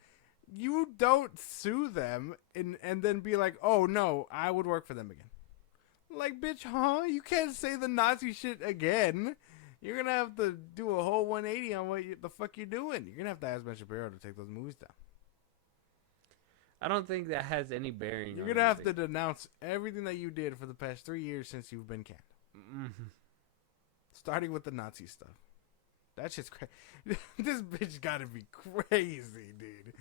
You don't sue them and then be like, oh no, I would work for them again. Like, bitch, huh? You can't say the Nazi shit again. You're gonna have to do a whole 180 on what the fuck you're doing. You're gonna have to ask Ben Shapiro to take those movies down. I don't think that has any bearing. You're gonna have to denounce everything that you did for the past 3 years since you've been canned. Mm-hmm. Starting with the Nazi stuff. That shit's crazy. This bitch gotta be crazy, dude.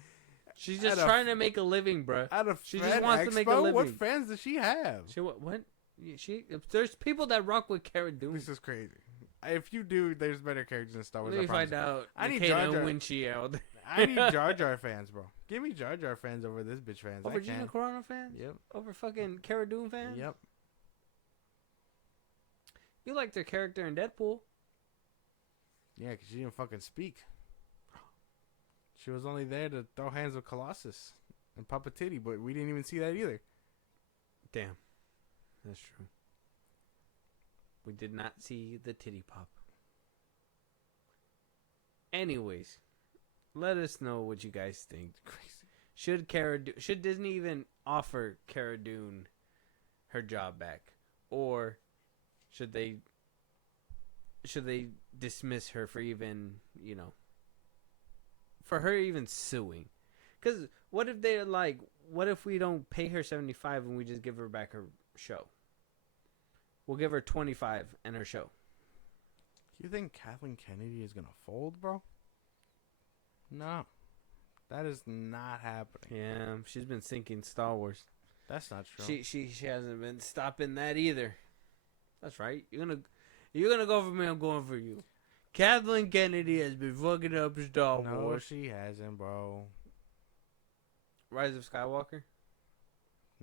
She's just trying to make a living, bro. She just wants to make a living. What fans does she have? What? There's people that rock with Cara Dune. This is crazy. If you do, there's better characters in Star Wars. Let me find out. I need Jar Jar Windshield. I need Jar Jar fans, bro. Give me Jar Jar fans over this bitch fans. Over Gina Carano fans? Yep. Over fucking Cara Dune fans? Yep. You liked her character in Deadpool. Yeah, because she didn't fucking speak. She was only there to throw hands with Colossus and pop a titty, but we didn't even see that either. Damn. That's true. We did not see the titty pop. Anyways, let us know what you guys think. Crazy. Should Disney even offer Cara Dune her job back, or should they dismiss her for even for her even suing? Because what if they're like, what if we don't pay her $75 and we just give her back her show? We'll give her $25 and her show. You think Kathleen Kennedy is gonna fold, bro? No, that is not happening. Yeah, she's been sinking Star Wars. That's not true. She hasn't been stopping that either. That's right. You're gonna go for me. I'm going for you. Kathleen Kennedy has been fucking up Star Wars. No, she hasn't, bro. Rise of Skywalker.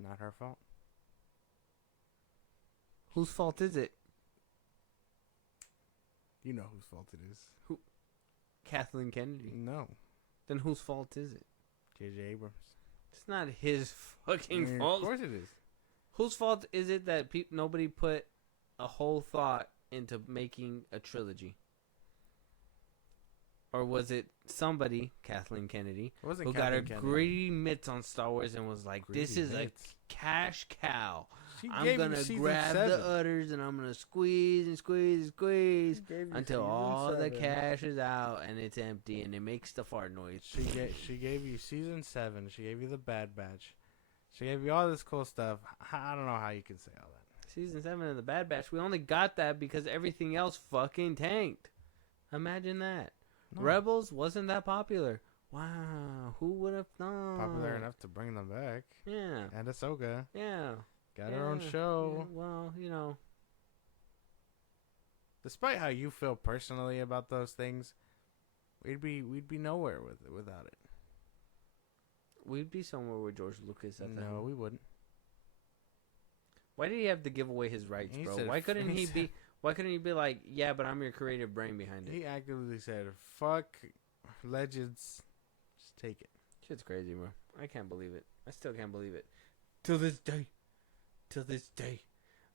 Not her fault. Whose fault is it? You know whose fault it is. Who? Kathleen Kennedy. No. Then whose fault is it? J.J. Abrams. It's not his fucking fault. Of course it is. Whose fault is it that nobody put a whole thought into making a trilogy? Or was it somebody, Kathleen Kennedy, who got her greedy mitts on Star Wars and was like, this is a cash cow. I'm going to grab the udders and I'm going to squeeze and squeeze and squeeze until all the cash is out and it's empty and it makes the fart noise. She gave you season 7. She gave you the Bad Batch. She gave you all this cool stuff. I don't know how you can say all that. Season 7 of the Bad Batch. We only got that because everything else fucking tanked. Imagine that. No. Rebels wasn't that popular. Wow, who would have thought? Popular enough to bring them back. Yeah. And Ahsoka. Yeah. Got her own show. Yeah. Well, Despite how you feel personally about those things, we'd be nowhere without it. We'd be somewhere with George Lucas at that. No, we wouldn't. Why did he have to give away his rights, bro? Why couldn't he be like, yeah, but I'm your creative brain behind it? He actively said, fuck Legends. Just take it. Shit's crazy, bro. I can't believe it. I still can't believe it. Till this day.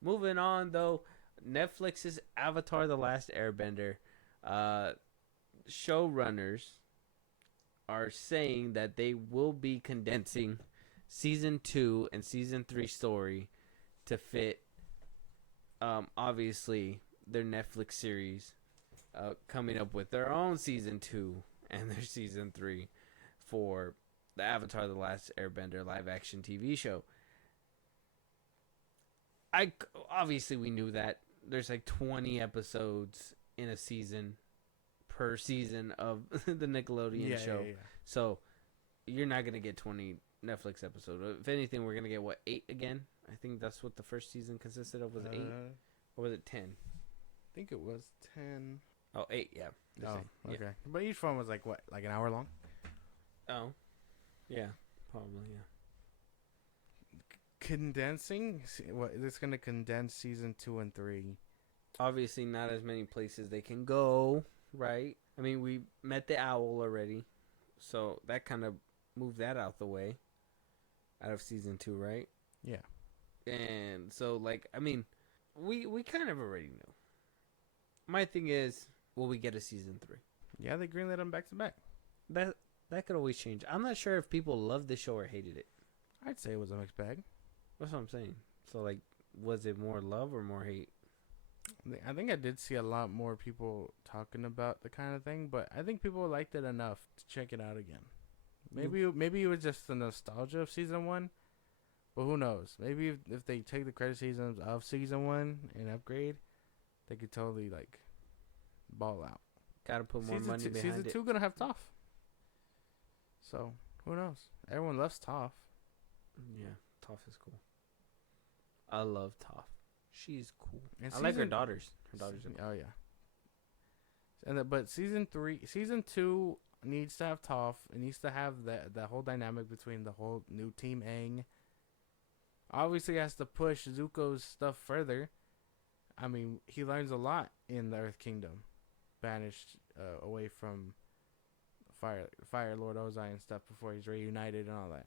Moving on, though. Netflix's Avatar: The Last Airbender showrunners are saying that they will be condensing Season 2 and Season 3 story to fit obviously their Netflix series coming up with their own Season 2 and their Season 3 for the Avatar: The Last Airbender live action TV show. Obviously we knew that there's like 20 episodes in a season per season of the Nickelodeon show. Yeah. So you're not going to get 20 Netflix episodes. If anything, we're going to get 8 again? I think that's what the first season consisted of. Was it 8? Or was it 10? I think it was 10. Oh, 8, yeah. Okay. Yeah. But each one was like an hour long? Oh. Yeah, probably, yeah. Condensing? What, it's going to condense season 2 and 3. Obviously not as many places they can go, right? I mean, we met the owl already. So that kind of moved that out the way. Out of season 2, right? Yeah. And so, we kind of already knew. My thing is, will we get a season 3? Yeah, they greenlit them back to back. That could always change. I'm not sure if people loved the show or hated it. I'd say it was a mixed bag. That's what I'm saying. So like, was it more love or more hate? I think I did see a lot more people talking about the kind of thing, but I think people liked it enough to check it out again. Maybe it was just the nostalgia of season 1, but who knows? Maybe if they take the credit seasons of season 1 and upgrade, they could totally like ball out. Gotta put more money behind season it. 2 gonna have Toph, so who knows? Everyone loves Toph. Yeah, Toph is cool. I love Toph. She's cool. And I like her daughters. Her daughters are cool. Oh yeah. But season 2 needs to have Toph. It needs to have the whole dynamic between the whole new Team Aang. Obviously, has to push Zuko's stuff further. I mean, he learns a lot in the Earth Kingdom, banished away from Fire Lord Ozai and stuff before he's reunited and all that.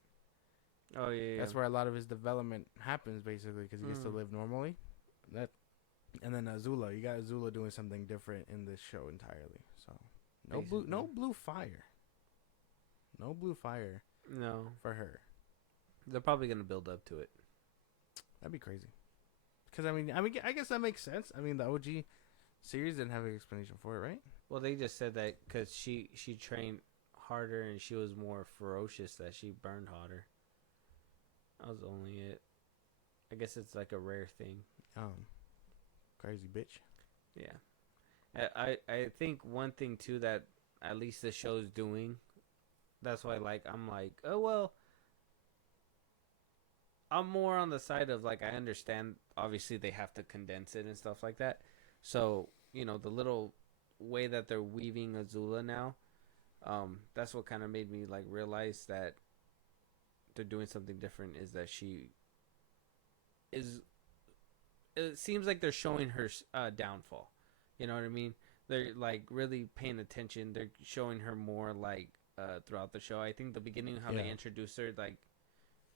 Oh yeah. That's where a lot of his development happens, basically, because he gets to live normally. And then Azula, you got Azula doing something different in this show entirely. So no blue fire. No blue fire. No, for her. They're probably gonna build up to it. That'd be crazy. Because I guess that makes sense. I mean, the OG series didn't have an explanation for it, right? Well, they just said that because she trained harder and she was more ferocious, that she burned hotter. That was only it. I guess it's like a rare thing. Crazy bitch. Yeah. I think one thing too that at least the show's doing, that's why I'm like, oh well, I'm more on the side of like, I understand obviously they have to condense it and stuff like that. So, the little way that they're weaving Azula now, that's what kind of made me like realize that they're doing something different, is that she is, it seems like they're showing her downfall. You know what I mean? They're like really paying attention. They're showing her more like throughout the show. I think the beginning, how they introduced her, like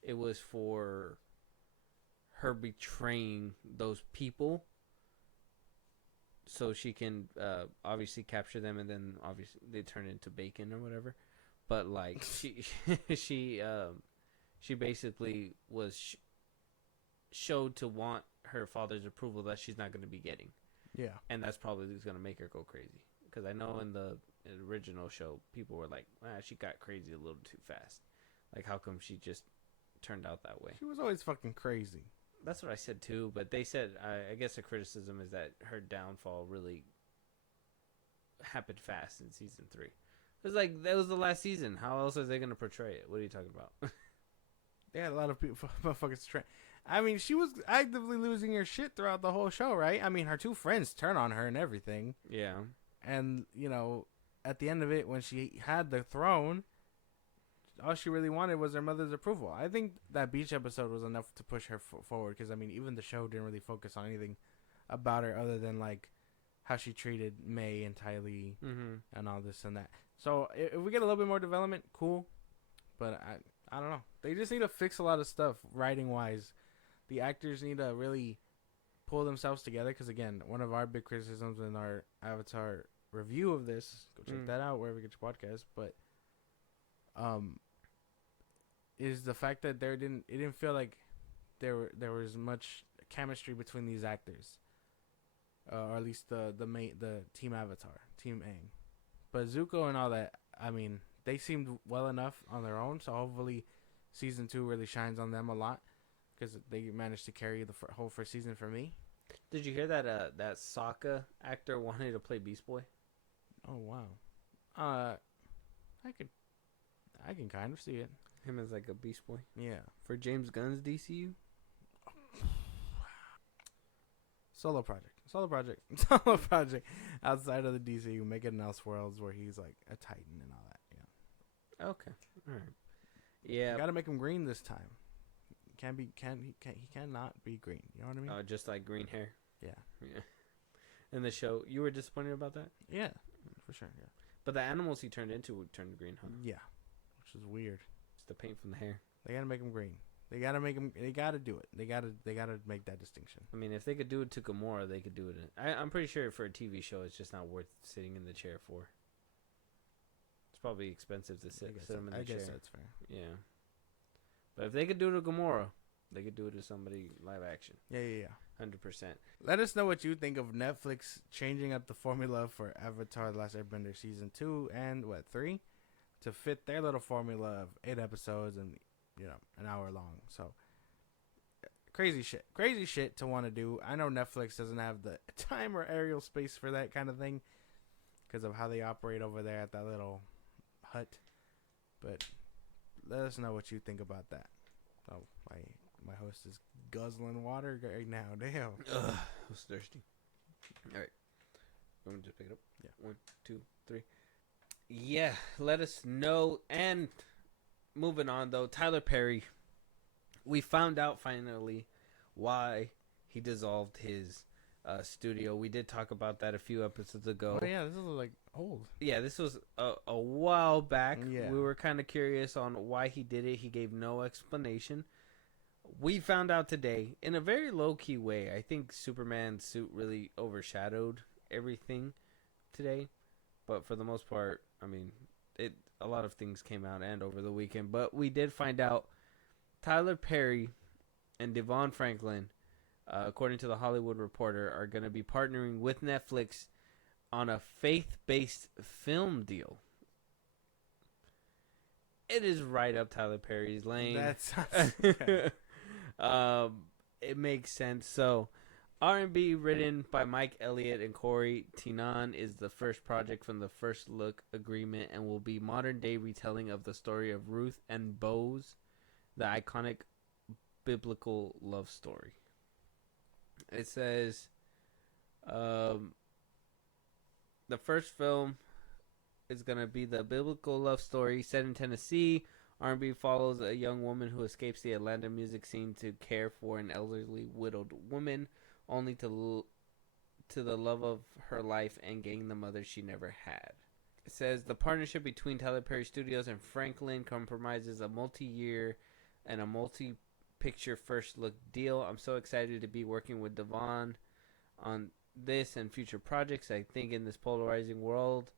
it was for her betraying those people so she can obviously capture them, and then obviously they turn into bacon or whatever. But like she basically was showed to want her father's approval that she's not going to be getting. Yeah. And that's probably going to make her go crazy. Because I know in the original show, people were like, she got crazy a little too fast. Like, how come she just turned out that way? She was always fucking crazy. That's what I said too. But they said, I guess the criticism is that her downfall really happened fast in season 3. It was like, that was the last season. How else are they going to portray it? What are you talking about? They had a lot of people, motherfuckers. I mean, she was actively losing her shit throughout the whole show, right? I mean, her two friends turn on her and everything. Yeah. And, at the end of it, when she had the throne, all she really wanted was her mother's approval. I think that beach episode was enough to push her forward, because, I mean, even the show didn't really focus on anything about her other than, like, how she treated May and Ty Lee and all this and that. So, if we get a little bit more development, cool. But I don't know. They just need to fix a lot of stuff writing-wise. The actors need to really pull themselves together, because, again, one of our big criticisms in our Avatar review of this, go check that out wherever you get your podcast, but is the fact that it didn't feel like there was much chemistry between these actors, or at least the team Avatar, Team Aang. But Zuko and all that, I mean, they seemed well enough on their own, so hopefully season 2 really shines on them a lot, because they managed to carry the whole first season for me. Did you hear that that Sokka actor wanted to play Beast Boy? Oh wow. I can kind of see it. Him as like a Beast Boy? Yeah. For James Gunn's DCU? Solo project outside of the DCU, make it an Elseworlds where he's like a Titan and all that. Yeah. Okay. All right. Yeah. You got to make him green this time. He cannot be green. You know what I mean? Just like green hair. Yeah. Yeah. In the show, you were disappointed about that? Yeah, for sure. Yeah. But the animals he turned into would turn green, huh? Yeah, which is weird. It's the paint from the hair. They gotta make him green. They gotta make him. They gotta do it. They gotta make that distinction. I mean, if they could do it to Gamora, they could do it. I'm pretty sure for a TV show, it's just not worth sitting in the chair for. It's probably expensive to sit them in the I guess chair. that's fair. Yeah. But if they could do it to Gamora, they could do it to somebody live action. Yeah. 100%. Let us know what you think of Netflix changing up the formula for Avatar: The Last Airbender season 2 and 3 to fit their little formula of 8 episodes and an hour long. So crazy shit to want to do. I know Netflix doesn't have the time or aerial space for that kind of thing because of how they operate over there at that little hut. But let us know what you think about that. Oh, my host is guzzling water right now. Damn. Ugh, I was thirsty. All right. I'm going to just pick it up. Yeah. 1, 2, 3. Yeah, let us know. And moving on, though, Tyler Perry. We found out finally why he dissolved his studio. We did talk about that a few episodes ago. Oh, yeah, this is like old. Yeah, this was a while back. Yeah. We were kind of curious on why he did it. He gave no explanation. We found out today in a very low-key way. I think Superman's suit really overshadowed everything today. But for the most part, I mean, a lot of things came out and over the weekend. But we did find out Tyler Perry and Devon Franklin, according to the Hollywood Reporter, are going to be partnering with Netflix on a faith-based film deal. It is right up Tyler Perry's lane. That's it makes sense. So, R&B written by Mike Elliott and Corey Tynan is the first project from the First Look agreement and will be modern-day retelling of the story of Ruth and Boaz, the iconic biblical love story. It says the first film is going to be the biblical love story set in Tennessee. R&B follows a young woman who escapes the Atlanta music scene to care for an elderly widowed woman, only to the love of her life and gain the mother she never had. It says the partnership between Tyler Perry Studios and Franklin compromises a multi-year and a multi-picture First Look deal. I'm so excited to be working with Devon on this and future projects. I think in this polarizing world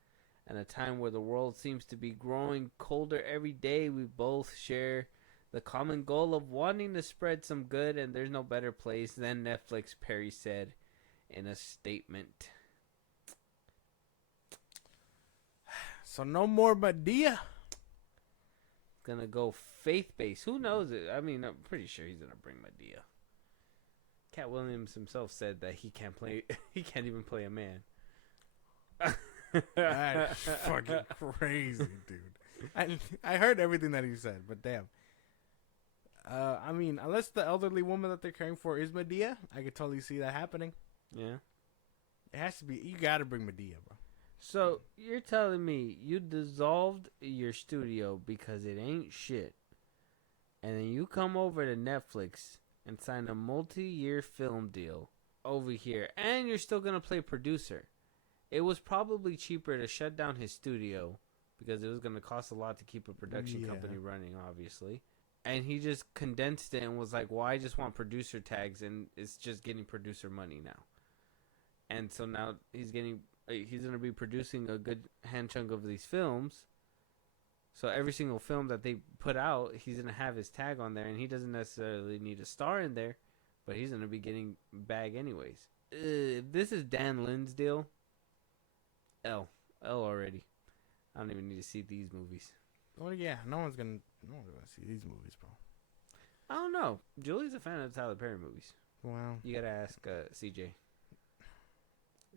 and a time where the world seems to be growing colder every day, we both share the common goal of wanting to spread some good, and there's no better place than Netflix, Perry said in a statement. So no more Madea. Gonna go faith-based. Who knows it? I mean, I'm pretty sure he's gonna bring Madea. Cat Williams himself said that he can't play. He can't even play a man. That's fucking crazy, dude. I heard everything that he said, but damn. I mean, unless the elderly woman that they're caring for is Madea, I could totally see that happening. Yeah. It has to be. You gotta bring Madea, bro. So you're telling me you dissolved your studio because it ain't shit, and then you come over to Netflix and sign a multi-year film deal over here, and you're still gonna play producer. It was probably cheaper to shut down his studio because it was gonna cost a lot to keep a production company running, obviously. And he just condensed it and was like, well, I just want producer tags, and it's just getting producer money now. And so now he's going to be producing a good hand chunk of these films. So every single film that they put out, he's going to have his tag on there, and he doesn't necessarily need a star in there, but he's going to be getting bag anyways. If this is Dan Lynn's deal, L already. I don't even need to see these movies. Well, yeah, no one's gonna see these movies, bro. I don't know. Julie's a fan of Tyler Perry movies. Wow. You gotta ask CJ.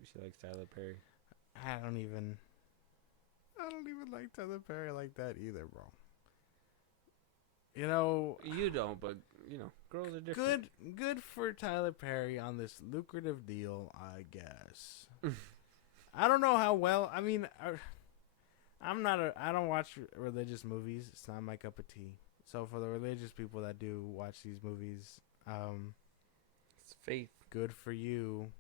She likes Tyler Perry. I don't even like Tyler Perry like that either, bro. You know, You don't, but girls are different. Good for Tyler Perry on this lucrative deal, I guess. I don't know how well. I mean, I don't watch religious movies. It's not my cup of tea. So for the religious people that do watch these movies, It's faith. good for you.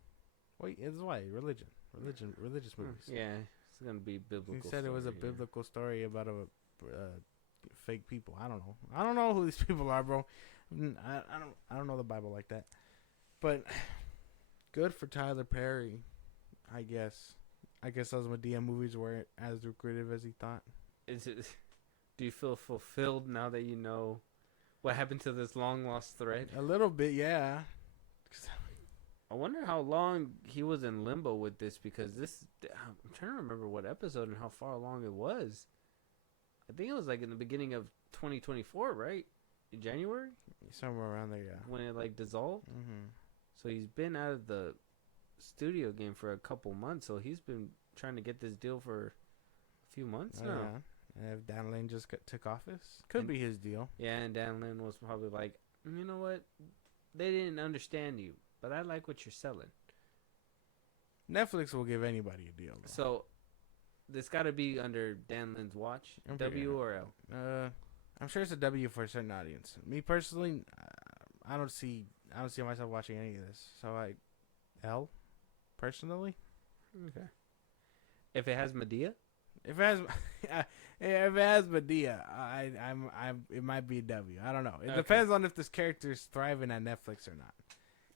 Wait, it's why religious movies. Yeah, it's gonna be biblical. He said it was a story here. biblical story about a fake people. I don't know who these people are, bro. I don't know the Bible like that. But good for Tyler Perry, I guess. I guess those Madea movies weren't as lucrative as he thought. is it? Do you feel fulfilled now that you know what happened to this long lost thread? A little bit, yeah. I wonder how long he was in limbo with this, because this. I'm trying to remember what episode and how far along it was. I think it was like in the beginning of 2024, right? In January, Somewhere around there, yeah. when it like dissolved. Mm-hmm. So he's been out of the studio game for a couple months. So he's been trying to get this deal for a few months now. Yeah. And if Dan Lane just took office, could be his deal. Yeah, and Dan Lin was probably like, you know what? They didn't understand you, but I like what you're selling. Netflix will give anybody a deal, though. So this got to be under Dan Lin's watch. W or L? I'm sure it's a W for a certain audience. Me personally, I don't see myself watching any of this. So L, personally. Okay. If it has Medea? If it has, if it has Medea, it might be a W. I don't know. It depends on if this character is thriving at Netflix or not.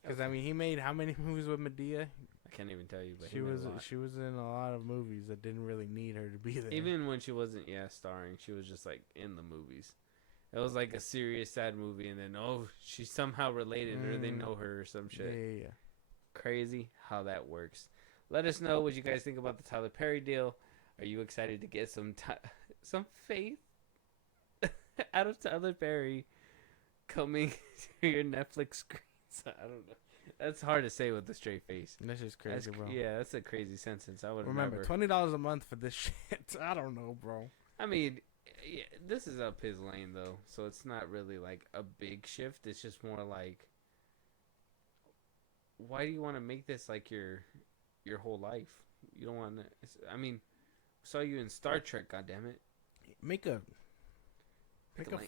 Because I mean, he made how many movies with Medea? I can't even tell you, but she was in a lot of movies that didn't really need her to be there. Even when she wasn't, starring, she was just like in the movies. It was like a serious, sad movie, and then she's somehow related, or they know her or some shit. Yeah. Crazy how that works. Let us know what you guys think about the Tyler Perry deal. Are you excited to get some faith out of Tyler Perry coming to your Netflix screens? I don't know. That's hard to say with a straight face. That's just crazy, bro. Yeah, that's a crazy sentence. I would remember $20 a month for this shit. I don't know, bro. I mean, yeah, this is up his lane though, so it's not really like a big shift. It's just more like, why do you want to make this like your whole life? You don't want to. I mean, saw you in Star Trek. Goddammit. Make a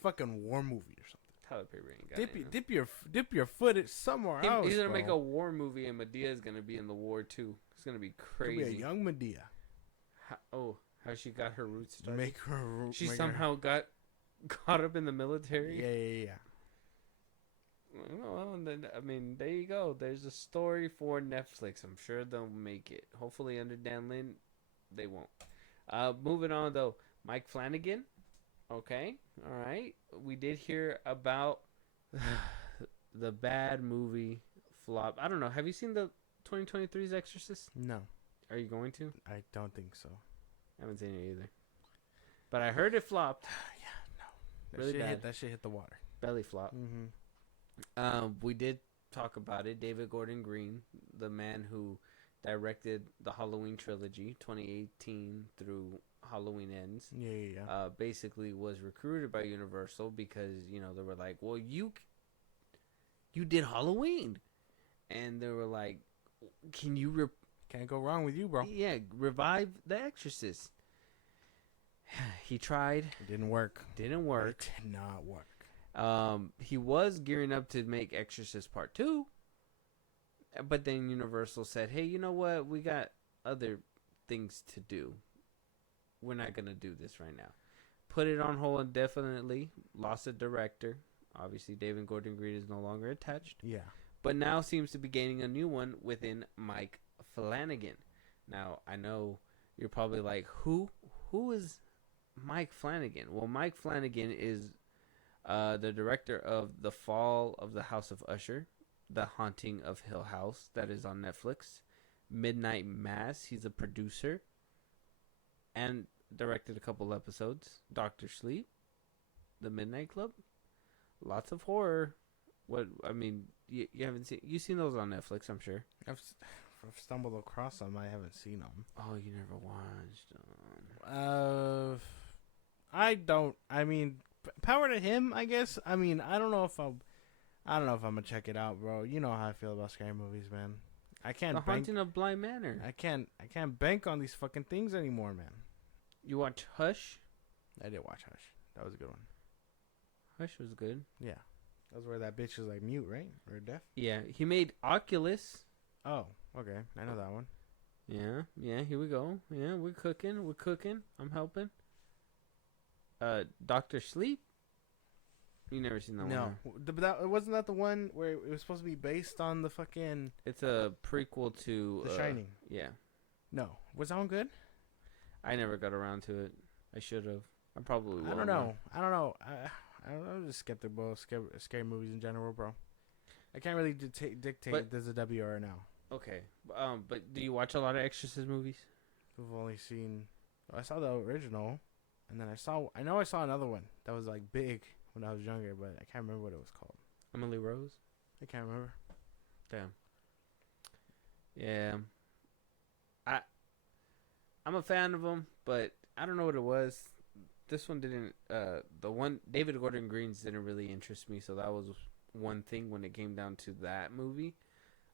fucking war movie or something. Tyler Perry ain't got dip your foot somewhere else. He's gonna make a war movie, and Medea's gonna be in the war too. It's gonna be crazy. It'll be a young Medea. How she got her roots started? Make her root. She somehow got caught up in the military. Yeah. Well, then, I mean, there you go. There's a story for Netflix. I'm sure they'll make it. Hopefully, under Dan Lin, they won't. Moving on though, Mike Flanagan. Okay, all right. We did hear about the bad movie flop. I don't know. Have you seen the 2023's Exorcist? No. Are you going to? I don't think so. I haven't seen it either. But I heard it flopped. Yeah, no. Really bad. That shit hit the water. Belly flop. Mm-hmm. We did talk about it. David Gordon Green, the man who directed the Halloween trilogy, 2018 through Halloween Ends. Yeah. Basically was recruited by Universal because, they were like, well, you did Halloween. And they were like, can't go wrong with you, bro. Yeah, revive The Exorcist. He tried. It didn't work. It did not work. He was gearing up to make Exorcist Part 2. But then Universal said, hey, you know what? We got other things to do. We're not going to do this right now. Put it on hold indefinitely. Lost a director. Obviously, David Gordon Green is no longer attached. Yeah. But now seems to be gaining a new one within Mike Flanagan. Now, I know you're probably like, who is Mike Flanagan? Well, Mike Flanagan is the director of The Fall of the House of Usher, The Haunting of Hill House, that is on Netflix, Midnight Mass, he's a producer, and directed a couple episodes, Doctor Sleep, The Midnight Club, lots of horror. You haven't seen those on Netflix, I'm sure. I've stumbled across them. I haven't seen them. Oh, you never watched them? I don't. I mean, power to him, I guess. I mean, I don't know if I'm gonna check it out, bro. You know how I feel about scary movies, man. I can't. The Haunting of Bly Manor. I can't bank on these fucking things anymore, man. You watch Hush? I did watch Hush. That was a good one. Hush was good. Yeah, that was where that bitch was like mute, right, or deaf. Yeah, he made Oculus. Oh, okay. I know that one. Yeah. Here we go. Yeah, we're cooking. I'm helping. Doctor Sleep. You never seen that one? No, but wasn't that the one where it was supposed to be based on the fucking. It's a prequel to The Shining. Yeah. No, was that one good? I never got around to it. I should have. I probably will. I don't know. I don't know. I'm just skeptical of scary movies in general, bro. I can't really dictate if there's a W or a no. Okay. But do you watch a lot of Exorcist movies? We've only seen. I saw the original, and then I saw another one that was like big when I was younger, but I can't remember what it was called. Emily Rose? I can't remember. Damn. Yeah. I'm a fan of them, but I don't know what it was. This one didn't. The one David Gordon Green's didn't really interest me, so that was one thing when it came down to that movie.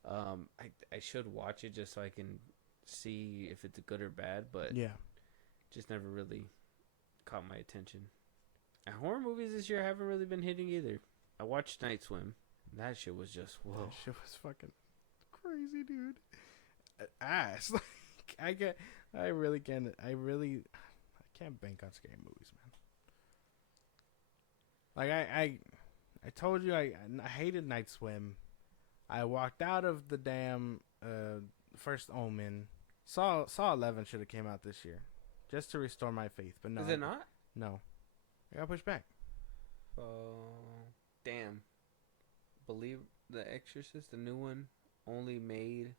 I should watch it just so I can see if it's good or bad, but yeah, just never really caught my attention. And horror movies this year haven't really been hitting either. I watched Night Swim. That shit was just whoa. That shit was fucking crazy, dude. Ass. Like I really can't bank on scary movies, man. Like I told you I hated Night Swim. I walked out of the damn First Omen. Saw 11 should have came out this year, just to restore my faith. But no, is it not? No, I got pushed back. Oh, damn. Believe The Exorcist, the new one, only made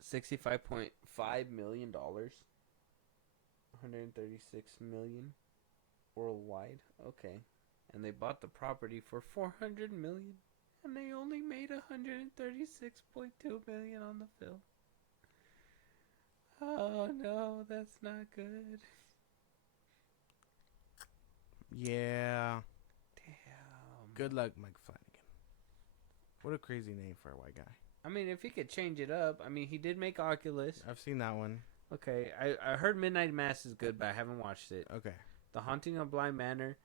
$65.5 million, 136 million worldwide. Okay, and they bought the property for 400 million, and they only made 136.2 million on the film. Oh no, that's not good. Yeah. Damn. Good luck, Mike Flanagan. What a crazy name for a white guy. I mean, if he could change it up. I mean, he did make Oculus. I've seen that one. Okay, I heard Midnight Mass is good, but I haven't watched it. Okay. The Haunting of Bly Manor,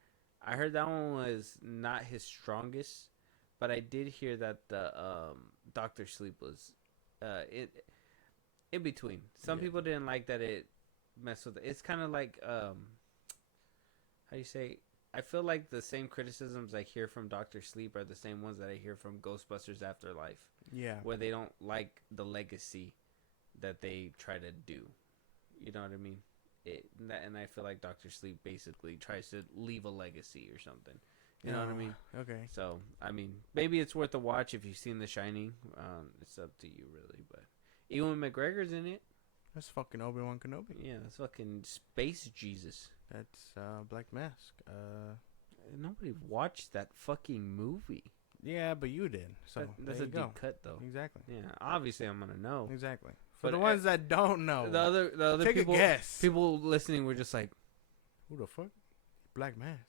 I heard that one was not his strongest, but I did hear that the Doctor Sleep was in between. Some people didn't like that it messed with it. It's kind of like how do you say? I feel like the same criticisms I hear from Doctor Sleep are the same ones that I hear from Ghostbusters Afterlife. Yeah. Where they don't like the legacy that they try to do. You know what I mean? And I feel like Doctor Sleep basically tries to leave a legacy or something. You know what I mean? Okay. So, I mean, maybe it's worth a watch if you've seen The Shining. It's up to you, really. But Ewan McGregor's in it. That's fucking Obi-Wan Kenobi. Yeah, that's fucking Space Jesus. That's Black Mask. Nobody watched that fucking movie. Yeah, but you did. So that's a deep cut, though. Exactly. Yeah, obviously I'm gonna know. Exactly. For But the ones that don't know, the other take people, a guess. people listening were just like, Who the fuck? Black Mask.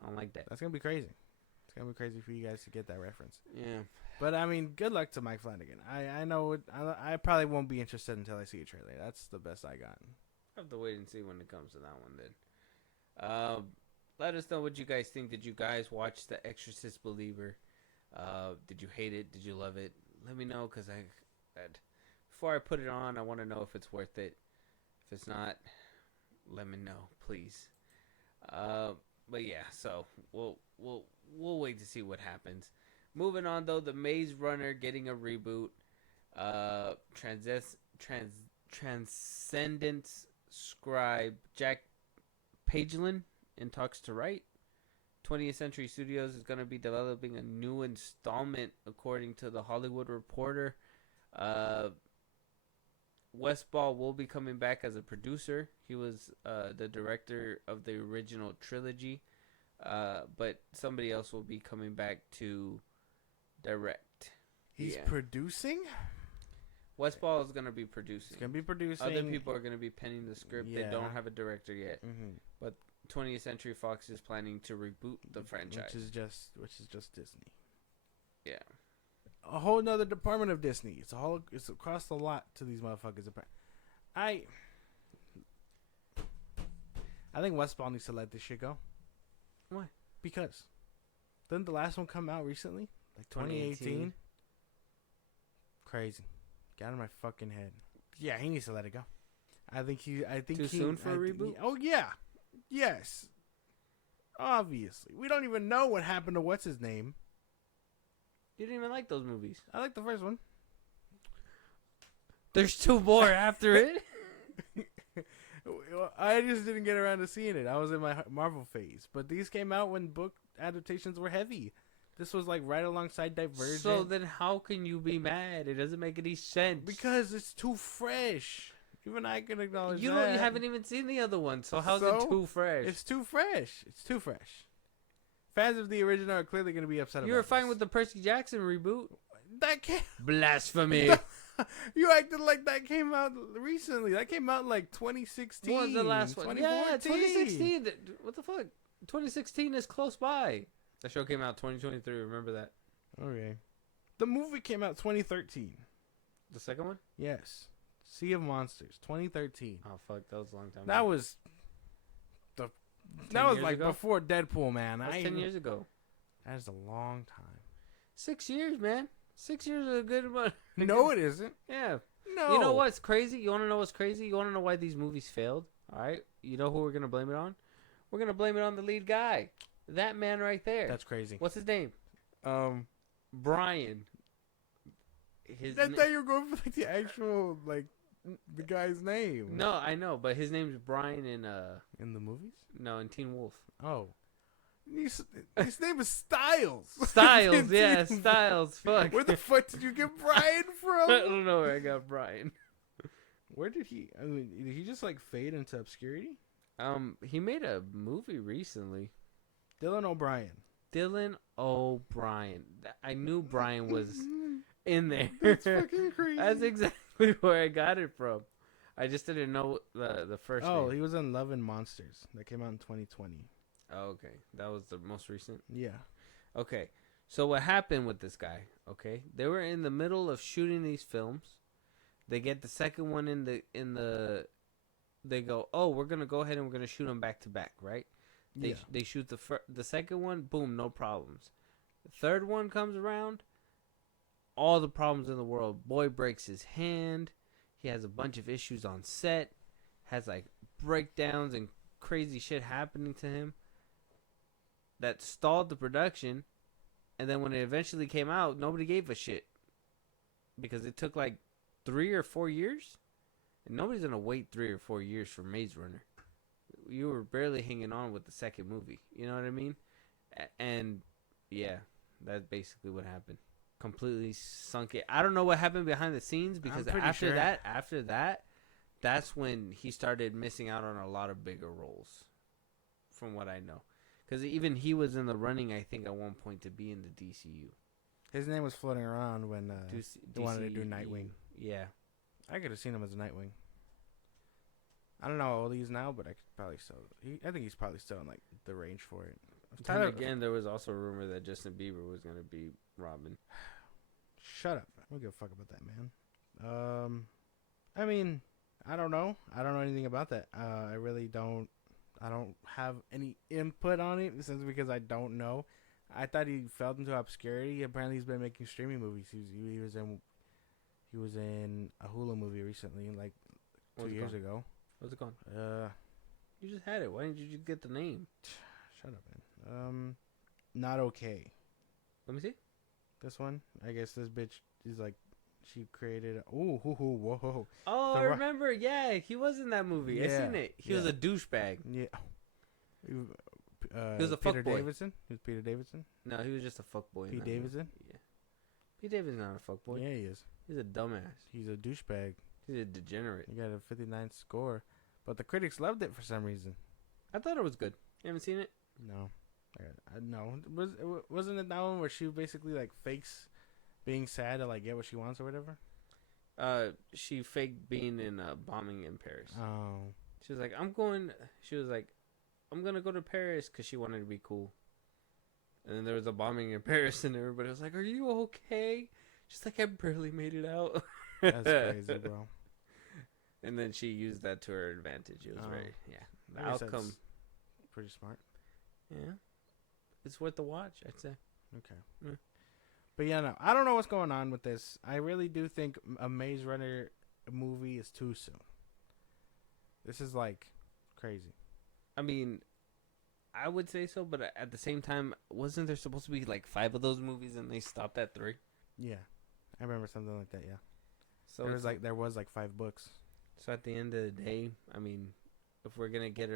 I don't like that. That's gonna be crazy. It's gonna be crazy for you guys to get that reference. Yeah. But I mean, good luck to Mike Flanagan. I know it, I probably won't be interested until I see a trailer. That's the best I got. I have to wait and see when it comes to that one then. Let us know what you guys think. Did you guys watch The Exorcist Believer? Did you hate it? Did you love it? Let me know, because before I put it on, I want to know if it's worth it. If it's not, let me know, please. But yeah, so we'll wait to see what happens. Moving on though, The Maze Runner getting a reboot. Transcendence scribe Jack Pagelin in talks to write. 20th Century Studios is going to be developing a new installment, according to the Hollywood Reporter. Westball will be coming back as a producer. He was the director of the original trilogy, but somebody else will be coming back to direct. He's producing? Westball is going to be producing. He's going to be producing. Other people are going to be penning the script. Yeah. They don't have a director yet. Mm-hmm. But 20th Century Fox is planning to reboot the franchise. Which is just Disney. Yeah. A whole nother department of Disney. It's across the lot to these motherfuckers. I think Westball needs to let this shit go. Why? Because didn't the last one come out recently? Like 2018? Crazy. Get out of my fucking head. Yeah, he needs to let it go. I think Too soon for a reboot? Oh yeah. Yes. Obviously. We don't even know what happened to what's his name. You didn't even like those movies. I like the first one. There's two more after it. I just didn't get around to seeing it. I was in my Marvel phase, but these came out when book adaptations were heavy. This was like right alongside Divergent. So then, how can you be mad? It doesn't make any sense. Because it's too fresh. Even I can acknowledge you that. You haven't even seen the other one, so how's it too fresh? It's too fresh. It's too fresh. Fans of the original are clearly going to be upset about it. You were fine with the Percy Jackson reboot. That can't... Blasphemy. You acted like that came out recently. That came out in like 2016. What was the last one? Yeah, 2016. What the fuck? 2016 is close by. The show came out 2023. Remember that? Okay. The movie came out 2013. The second one? Yes. Sea of Monsters, 2013. Oh fuck, that was a long time ago. That was like ago? Before Deadpool, man. That was 10 years ago. That is a long time. 6 years, man. 6 years is a good amount. No, it isn't. Yeah. No. You know what's crazy? You want to know what's crazy? You want to know why these movies failed? All right. You know who we're gonna blame it on? We're gonna blame it on the lead guy. That man right there. That's crazy. What's his name? Brian. I thought you were going for like the actual the guy's name. No, I know, but his name's Brian in the movies? No, in Teen Wolf. Oh. His name is Styles. Styles, yeah, Styles. Fuck. Where the fuck did you get Brian from? I don't know where I got Brian. Where did he? I mean, did he just like fade into obscurity? He made a movie recently. Dylan O'Brien. I knew Brian was in there. That's fucking crazy. That's exactly where I got it from. I just didn't know the first name. Oh, he was in Love and Monsters. That came out in 2020. Oh, okay. That was the most recent? Yeah. Okay. So what happened with this guy, okay? They were in the middle of shooting these films. They get the second one they go, "Oh, we're going to go ahead and we're going to shoot them back to back," right? They shoot the second one, boom, no problems. The third one comes around, all the problems in the world. Boy breaks his hand. He has a bunch of issues on set. Has like breakdowns and crazy shit happening to him. That stalled the production. And then when it eventually came out, nobody gave a shit. Because it took like 3 or 4 years. And nobody's going to wait 3 or 4 years for Maze Runner. You were barely hanging on with the second movie. You know what I mean? And yeah, that's basically what happened. Completely sunk it. I don't know what happened behind the scenes because after that, that's when he started missing out on a lot of bigger roles, from what I know. Because even he was in the running, I think, at one point to be in the DCU. His name was floating around when they wanted to do Nightwing. Yeah. I could have seen him as a Nightwing. I don't know how old he is now, but I could probably still. I think he's probably still in like the range for it. Then again, there was also a rumor that Justin Bieber was going to be Robin. Shut up. I don't give a fuck about that, man. I mean, I don't know. I don't know anything about that. I really don't. I don't have any input on it because I don't know. I thought he fell into obscurity. Apparently, he's been making streaming movies. He was in a Hulu movie recently, like 2 years ago. What's it called? You just had it. Why didn't you just get the name? Shut up, man. Not okay. Let me see. This one, I guess this bitch is like, she created. Whoa. Oh, I remember. Yeah, he was in that movie. Yeah. I seen it. He was a douchebag. Yeah. He was a Peter fuckboy. Davidson. He was Peter Davidson. No, he was just a fuckboy. Pete Davidson. Yeah. Pete Davidson's not a fuckboy. Yeah, he is. He's a dumbass. He's a douchebag. He's a degenerate. He got a 59 score, but the critics loved it for some reason. I thought it was good. You haven't seen it? No. No. Wasn't it that one where she basically like fakes being sad to like get what she wants or whatever? She faked being in a bombing in Paris. Oh. She was like, I'm gonna go to Paris because she wanted to be cool. And then there was a bombing in Paris, and everybody was like, "Are you okay?" She's like, "I barely made it out." That's crazy, bro. And then she used that to her advantage. It was the outcome. Pretty smart. Yeah, it's worth the watch, I'd say. Okay. Mm. But yeah, no, I don't know what's going on with this. I really do think a Maze Runner movie is too soon. This is like crazy. I mean, I would say so, but at the same time, wasn't there supposed to be like 5 of those movies and they stopped at 3? Yeah, I remember something like that. Yeah. So there was like 5 books. So at the end of the day, I mean, if we're gonna get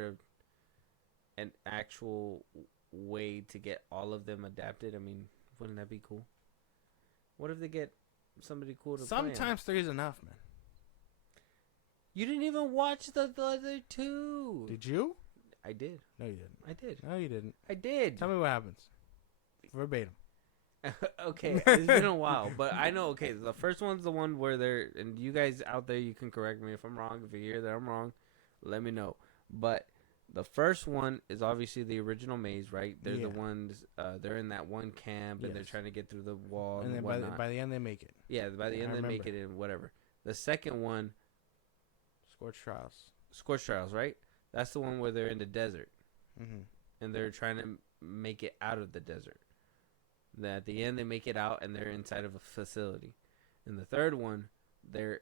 an actual way to get all of them adapted, I mean, wouldn't that be cool? What if they get somebody cool to play 'em? Sometimes 3 is enough, man. You didn't even watch the other 2. Did you? I did. No, you didn't. I did. No, you didn't. I did. Tell me what happens. Verbatim. Okay, it's been a while, but I know. Okay, the first one's the one where they're, and you guys out there, you can correct me if I'm wrong. If you hear that I'm wrong, let me know. But the first one is obviously the original maze, right? They're the ones. They're in that one camp, and they're trying to get through the wall, and then by the end they make it. Yeah, by the end they make it, and whatever. The second one, Scorched Trials. Scorched Trials, right? That's the one where they're in the desert, Mm-hmm. and they're trying to make it out of the desert. Then at the end they make it out and they're inside of a facility. In the third one, they're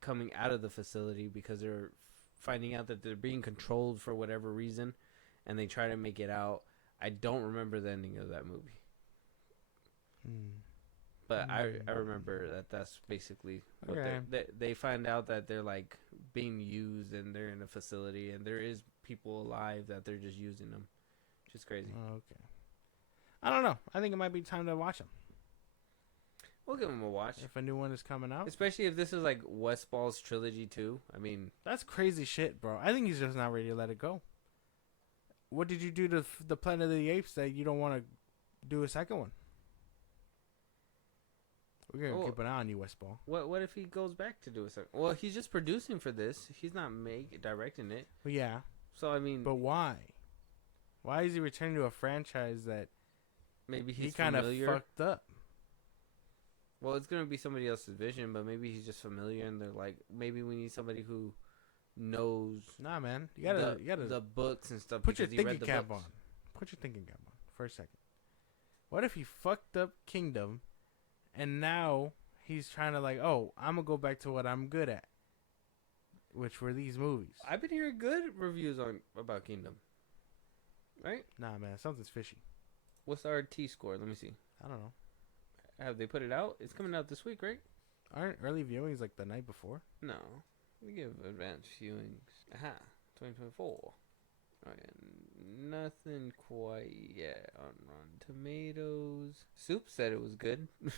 coming out of the facility because they're finding out that they're being controlled for whatever reason, and they try to make it out. I don't remember the ending of that movie, but I remember that's basically what they find out, that they're like being used and they're in a facility and there is people alive that they're just using them. Just crazy. Okay. I don't know. I think it might be time to watch them. We'll give them a watch. If a new one is coming out. Especially if this is like Westball's trilogy too. I mean, that's crazy shit, bro. I think he's just not ready to let it go. What did you do to the Planet of the Apes that you don't want to do a second one? We're going to keep an eye on you, Westball. What if he goes back to do a second? Well, he's just producing for this. He's not directing it. Well, yeah. So, I mean. But why? Why is he returning to a franchise that maybe he kind of fucked up? Well, it's going to be somebody else's vision, but maybe he's just familiar and they're like, maybe we need somebody who knows. Nah, man. You gotta the books and stuff. Put your thinking cap on. Put your thinking cap on for a second. What if he fucked up Kingdom and now he's trying to like, oh, I'm going to go back to what I'm good at, which were these movies. I've been hearing good reviews about Kingdom. Right? Nah, man. Something's fishy. What's our T score? Let me see. I don't know. Have they put it out? It's coming out this week, right? Aren't early viewings like the night before? No. We give advanced viewings. Aha. 2024. Oh, yeah. Nothing quite yet on Rotten Tomatoes. Soup said it was good. I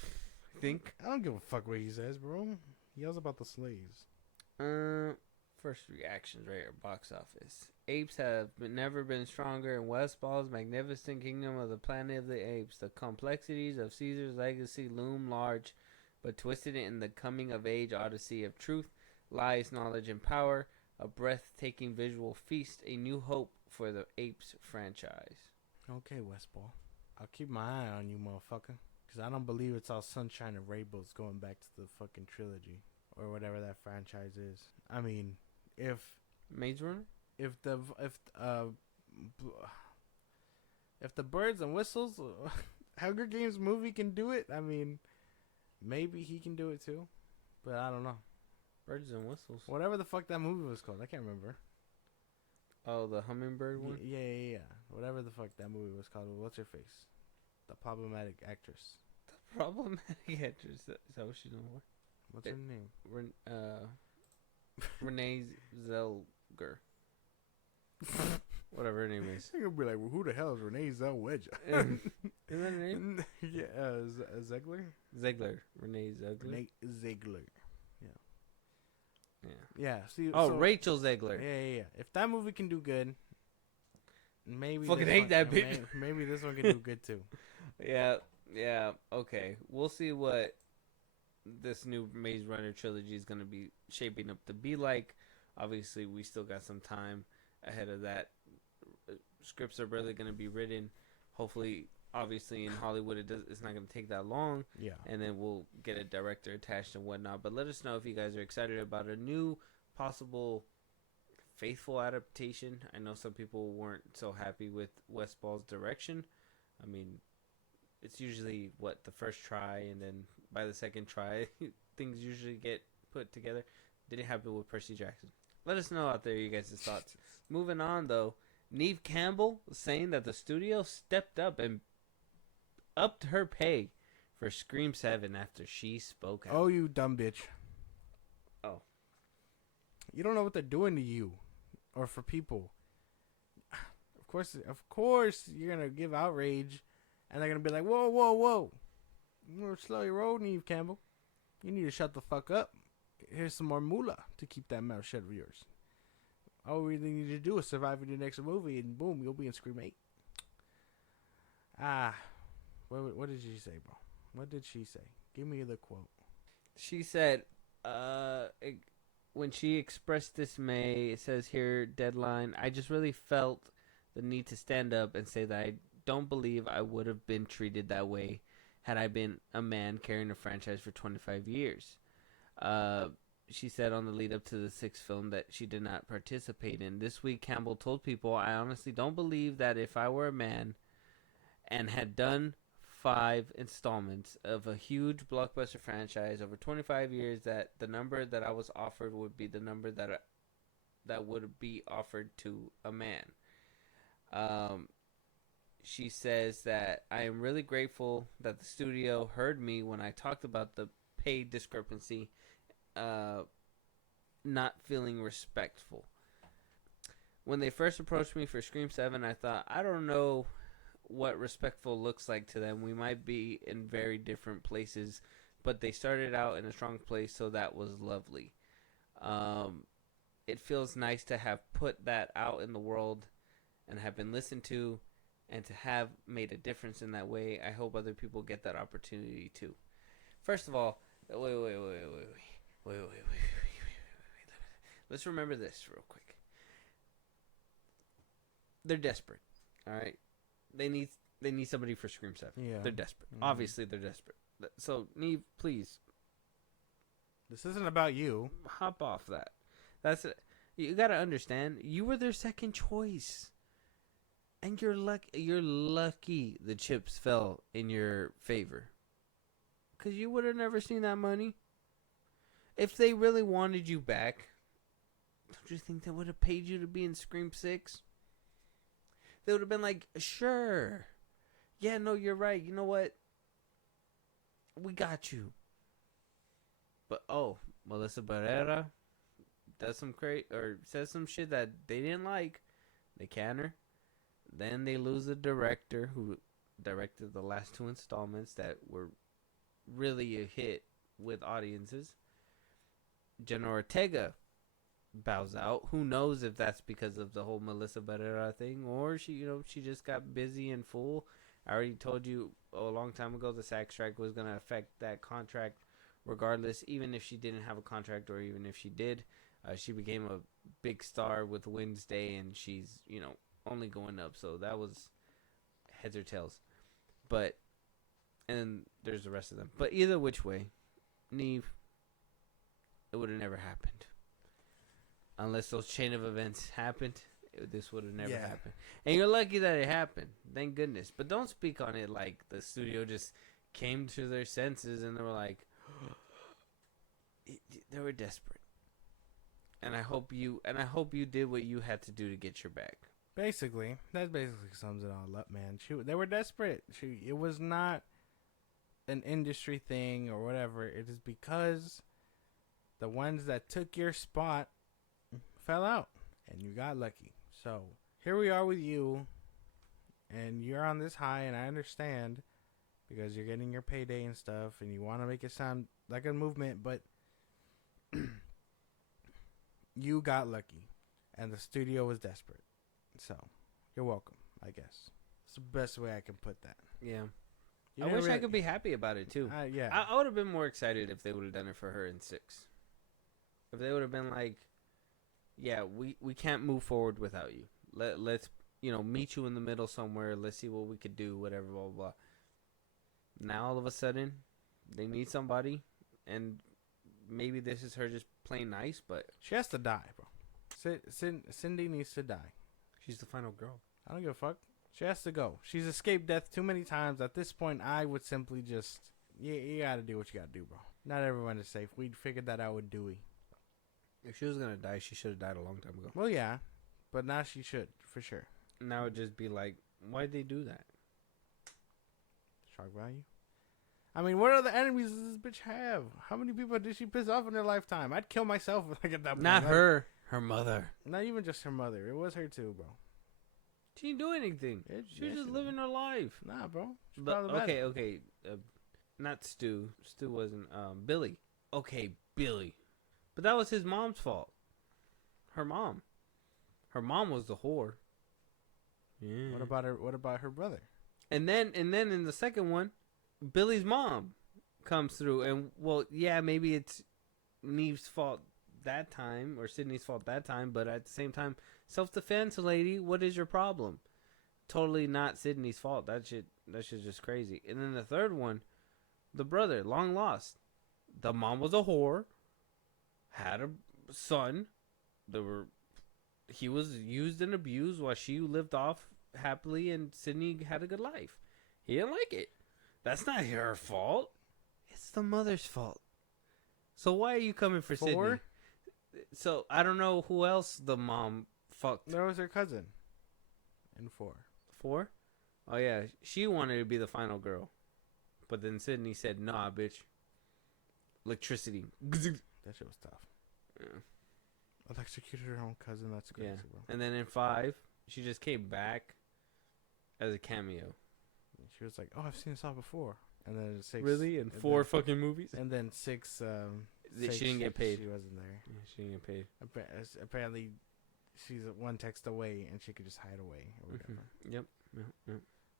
think. I don't give a fuck what he says, bro. He yells about the slaves. First reactions right here. Box office. Apes have never been stronger in Westball's magnificent kingdom of the Planet of the Apes. The complexities of Caesar's legacy loom large, but twisted in the coming-of-age odyssey of truth, lies, knowledge, and power. A breathtaking visual feast. A new hope for the Apes franchise. Okay, Westball. I'll keep my eye on you, motherfucker. Because I don't believe it's all sunshine and rainbows going back to the fucking trilogy. Or whatever that franchise is. I mean, if Maze Runner? If the Birds and Whistles Hunger Games movie can do it, I mean, maybe he can do it too. But I don't know. Birds and Whistles. Whatever the fuck that movie was called, I can't remember. Oh, the Hummingbird one? Yeah. Whatever the fuck that movie was called. What's her face? The problematic actress. The problematic actress. Is that what she's known for? What's her name? Renee Zellweger. Whatever her name is. You're gonna be like, well, who the hell is Renee Zellweger? Isn't that her name? Yeah, Zegler? Zegler. Renee Zegler. Renee Zegler. Yeah. Yeah. See, Rachel Zegler. Yeah. If that movie can do good, maybe fucking hate that bitch. Maybe this one can do good too. Yeah. Okay. We'll see what this new Maze Runner trilogy is gonna be shaping up to be like. Obviously, we still got some time ahead of that. Scripts are barely going to be written. Hopefully, obviously, in Hollywood, it's not going to take that long. Yeah. And then we'll get a director attached and whatnot. But let us know if you guys are excited about a new possible faithful adaptation. I know some people weren't so happy with Westball's direction. I mean, it's usually, the first try, and then by the second try, things usually get put together. Didn't happen with Percy Jackson. Let us know out there you guys' thoughts. Moving on, though, Neve Campbell was saying that the studio stepped up and upped her pay for Scream 7 after she spoke out. Oh, you dumb bitch. Oh. You don't know what they're doing to you. or for people. Of course, you're gonna give outrage, and they're gonna be like, "Whoa, whoa, whoa! You're gonna slow your roll, Neve Campbell. You need to shut the fuck up. Here's some more moolah to keep that mouth shut of yours. All we really need to do is survive in your next movie, and boom, you'll be in Scream 8." What did she say, bro? What did she say? Give me the quote. She said, when she expressed dismay, it says here, deadline, "I just really felt the need to stand up and say that I don't believe I would have been treated that way had I been a man carrying a franchise for 25 years. She said on the lead up to the 6th film that she did not participate in. This week, Campbell told people, "I honestly don't believe that if I were a man and had done 5 installments of a huge blockbuster franchise over 25 years, that the number that I was offered would be the number that would be offered to a man." She says that, "I am really grateful that the studio heard me when I talked about the pay discrepancy, not feeling respectful. When they first approached me for Scream 7, I thought, I don't know what respectful looks like to them. We might be in very different places, but they started out in a strong place, so that was lovely. It feels nice to have put that out in the world and have been listened to and to have made a difference in that way. I hope other people get that opportunity too." First of all, wait. Let's remember this real quick. They're desperate, all right? They need somebody for Scream 7. Yeah. They're desperate. Mm-hmm. Obviously, they're desperate. So, Neve, please. This isn't about you. Hop off that. That's it. You got to understand, you were their second choice. And you're lucky the chips fell in your favor. Because you would have never seen that money. If they really wanted you back, don't you think they would have paid you to be in Scream 6? They would have been like, "Sure. Yeah, no, you're right. You know what? We got you." But, Melissa Barrera does says some shit that they didn't like. They can her. Then they lose the director who directed the last 2 installments that were really a hit with audiences. Jenna Ortega bows out. Who knows if that's because of the whole Melissa Barrera thing, or she just got busy and full. I already told you a long time ago the SAG strike was going to affect that contract regardless, even if she didn't have a contract or even if she did. She became a big star with Wednesday, and she's, only going up. So that was heads or tails. And there's the rest of them. But either which way, Neve, it would have never happened. Unless those chain of events happened, this would have never happened. And you're lucky that it happened. Thank goodness. But don't speak on it like the studio just came to their senses and they were like, they were desperate. And I hope you did what you had to do to get your bag. Basically, that basically sums it all up, man. They were desperate. It was not an industry thing or whatever. It is because the ones that took your spot fell out, and you got lucky. So here we are with you, and you're on this high, and I understand because you're getting your payday and stuff, and you want to make it sound like a movement, but you got lucky, and the studio was desperate. So, you're welcome, I guess. It's the best way I can put that. Yeah. I wish I could be happy about it, too. Yeah. I would have been more excited if they would have done it for her in 6. If they would have been like, yeah, we can't move forward without you. Let's, meet you in the middle somewhere. Let's see what we could do, whatever, blah, blah, blah. Now, all of a sudden, they need somebody, and maybe this is her just playing nice, but... She has to die, bro. Cindy needs to die. She's the final girl. I don't give a fuck. She has to go. She's escaped death too many times. At this point, I would simply just... You gotta do what you gotta do, bro. Not everyone is safe. We figured that out with Dewey. If she was gonna die, she should have died a long time ago. Well, yeah. But now she should, for sure. Now it'd just be like, why'd they do that? Shock value? I mean, what other enemies does this bitch have? How many people did she piss off in her lifetime? I'd kill myself like at that point. Not her. Her mother. Not even just her mother. It was her too, bro. She didn't do anything. She was just living her life. Nah, bro. But okay. Not Stu. Stu wasn't. Billy. Okay, Billy. But that was his mom's fault. Her mom. Her mom was the whore. Yeah. What about her brother? And then in the second one, Billy's mom comes through, and maybe it's Neve's fault that time or Sydney's fault that time, but at the same time, self-defense, lady. What is your problem? Totally not Sydney's fault. That shit's just crazy. And then the third one, the brother, long lost. The mom was a whore. Had a son. He was used and abused while she lived off happily, and Sydney had a good life. He didn't like it. That's not her fault. It's the mother's fault. So why are you coming for Sydney? So I don't know who else the mom fucked. There was her cousin. In 4. 4? Oh yeah, she wanted to be the final girl, but then Sydney said, "Nah, bitch. Electricity." That shit was tough. Yeah. Electrocuted her own cousin. That's crazy, bro. And then in 5, she just came back as a cameo. She was like, "Oh, I've seen this all before." And then 6. Really? In 4 fucking movies? And then 6. She didn't get paid. She wasn't there. Yeah, she didn't get paid. Apparently, she's one text away, and she could just hide away or whatever. Yep.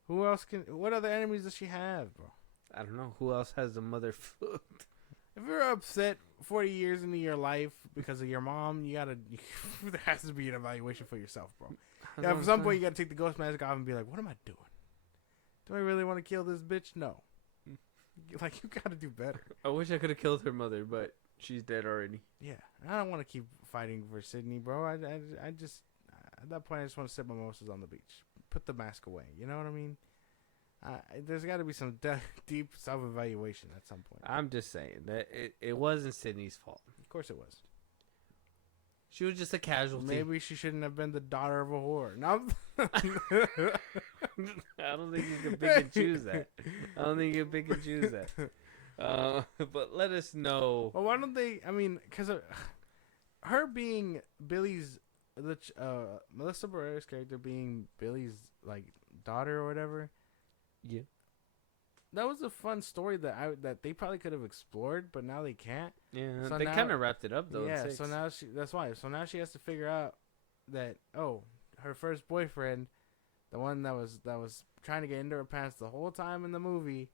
Who else can? What other enemies does she have, bro? I don't know. Who else has the mother fucked? If you're upset 40 years into your life because of your mom, there has to be an evaluation for yourself, bro. Yeah, at some point you gotta take the ghost mask off and be like, what am I doing? Do I really want to kill this bitch? No. Like, you gotta do better. I wish I could have killed her mother, but she's dead already. Yeah, I don't want to keep fighting for Sydney, bro. I just, at that point, I just want to sip mimosas on the beach. Put the mask away. You know what I mean? There's got to be some deep self-evaluation at some point. I'm just saying that it wasn't Sydney's fault. Of course it was. She was just a casualty. Maybe she shouldn't have been the daughter of a whore. No. I don't think you can pick and choose that. But let us know. Well, why don't they? I mean, because her being Billy's, Melissa Barrera's character being Billy's like daughter or whatever. Yeah. That was a fun story that they probably could have explored, but now they can't. Yeah, so they kind of wrapped it up though. Yeah, in 6. so now that's why. So now she has to figure out that her first boyfriend, the one that was trying to get into her pants the whole time in the movie,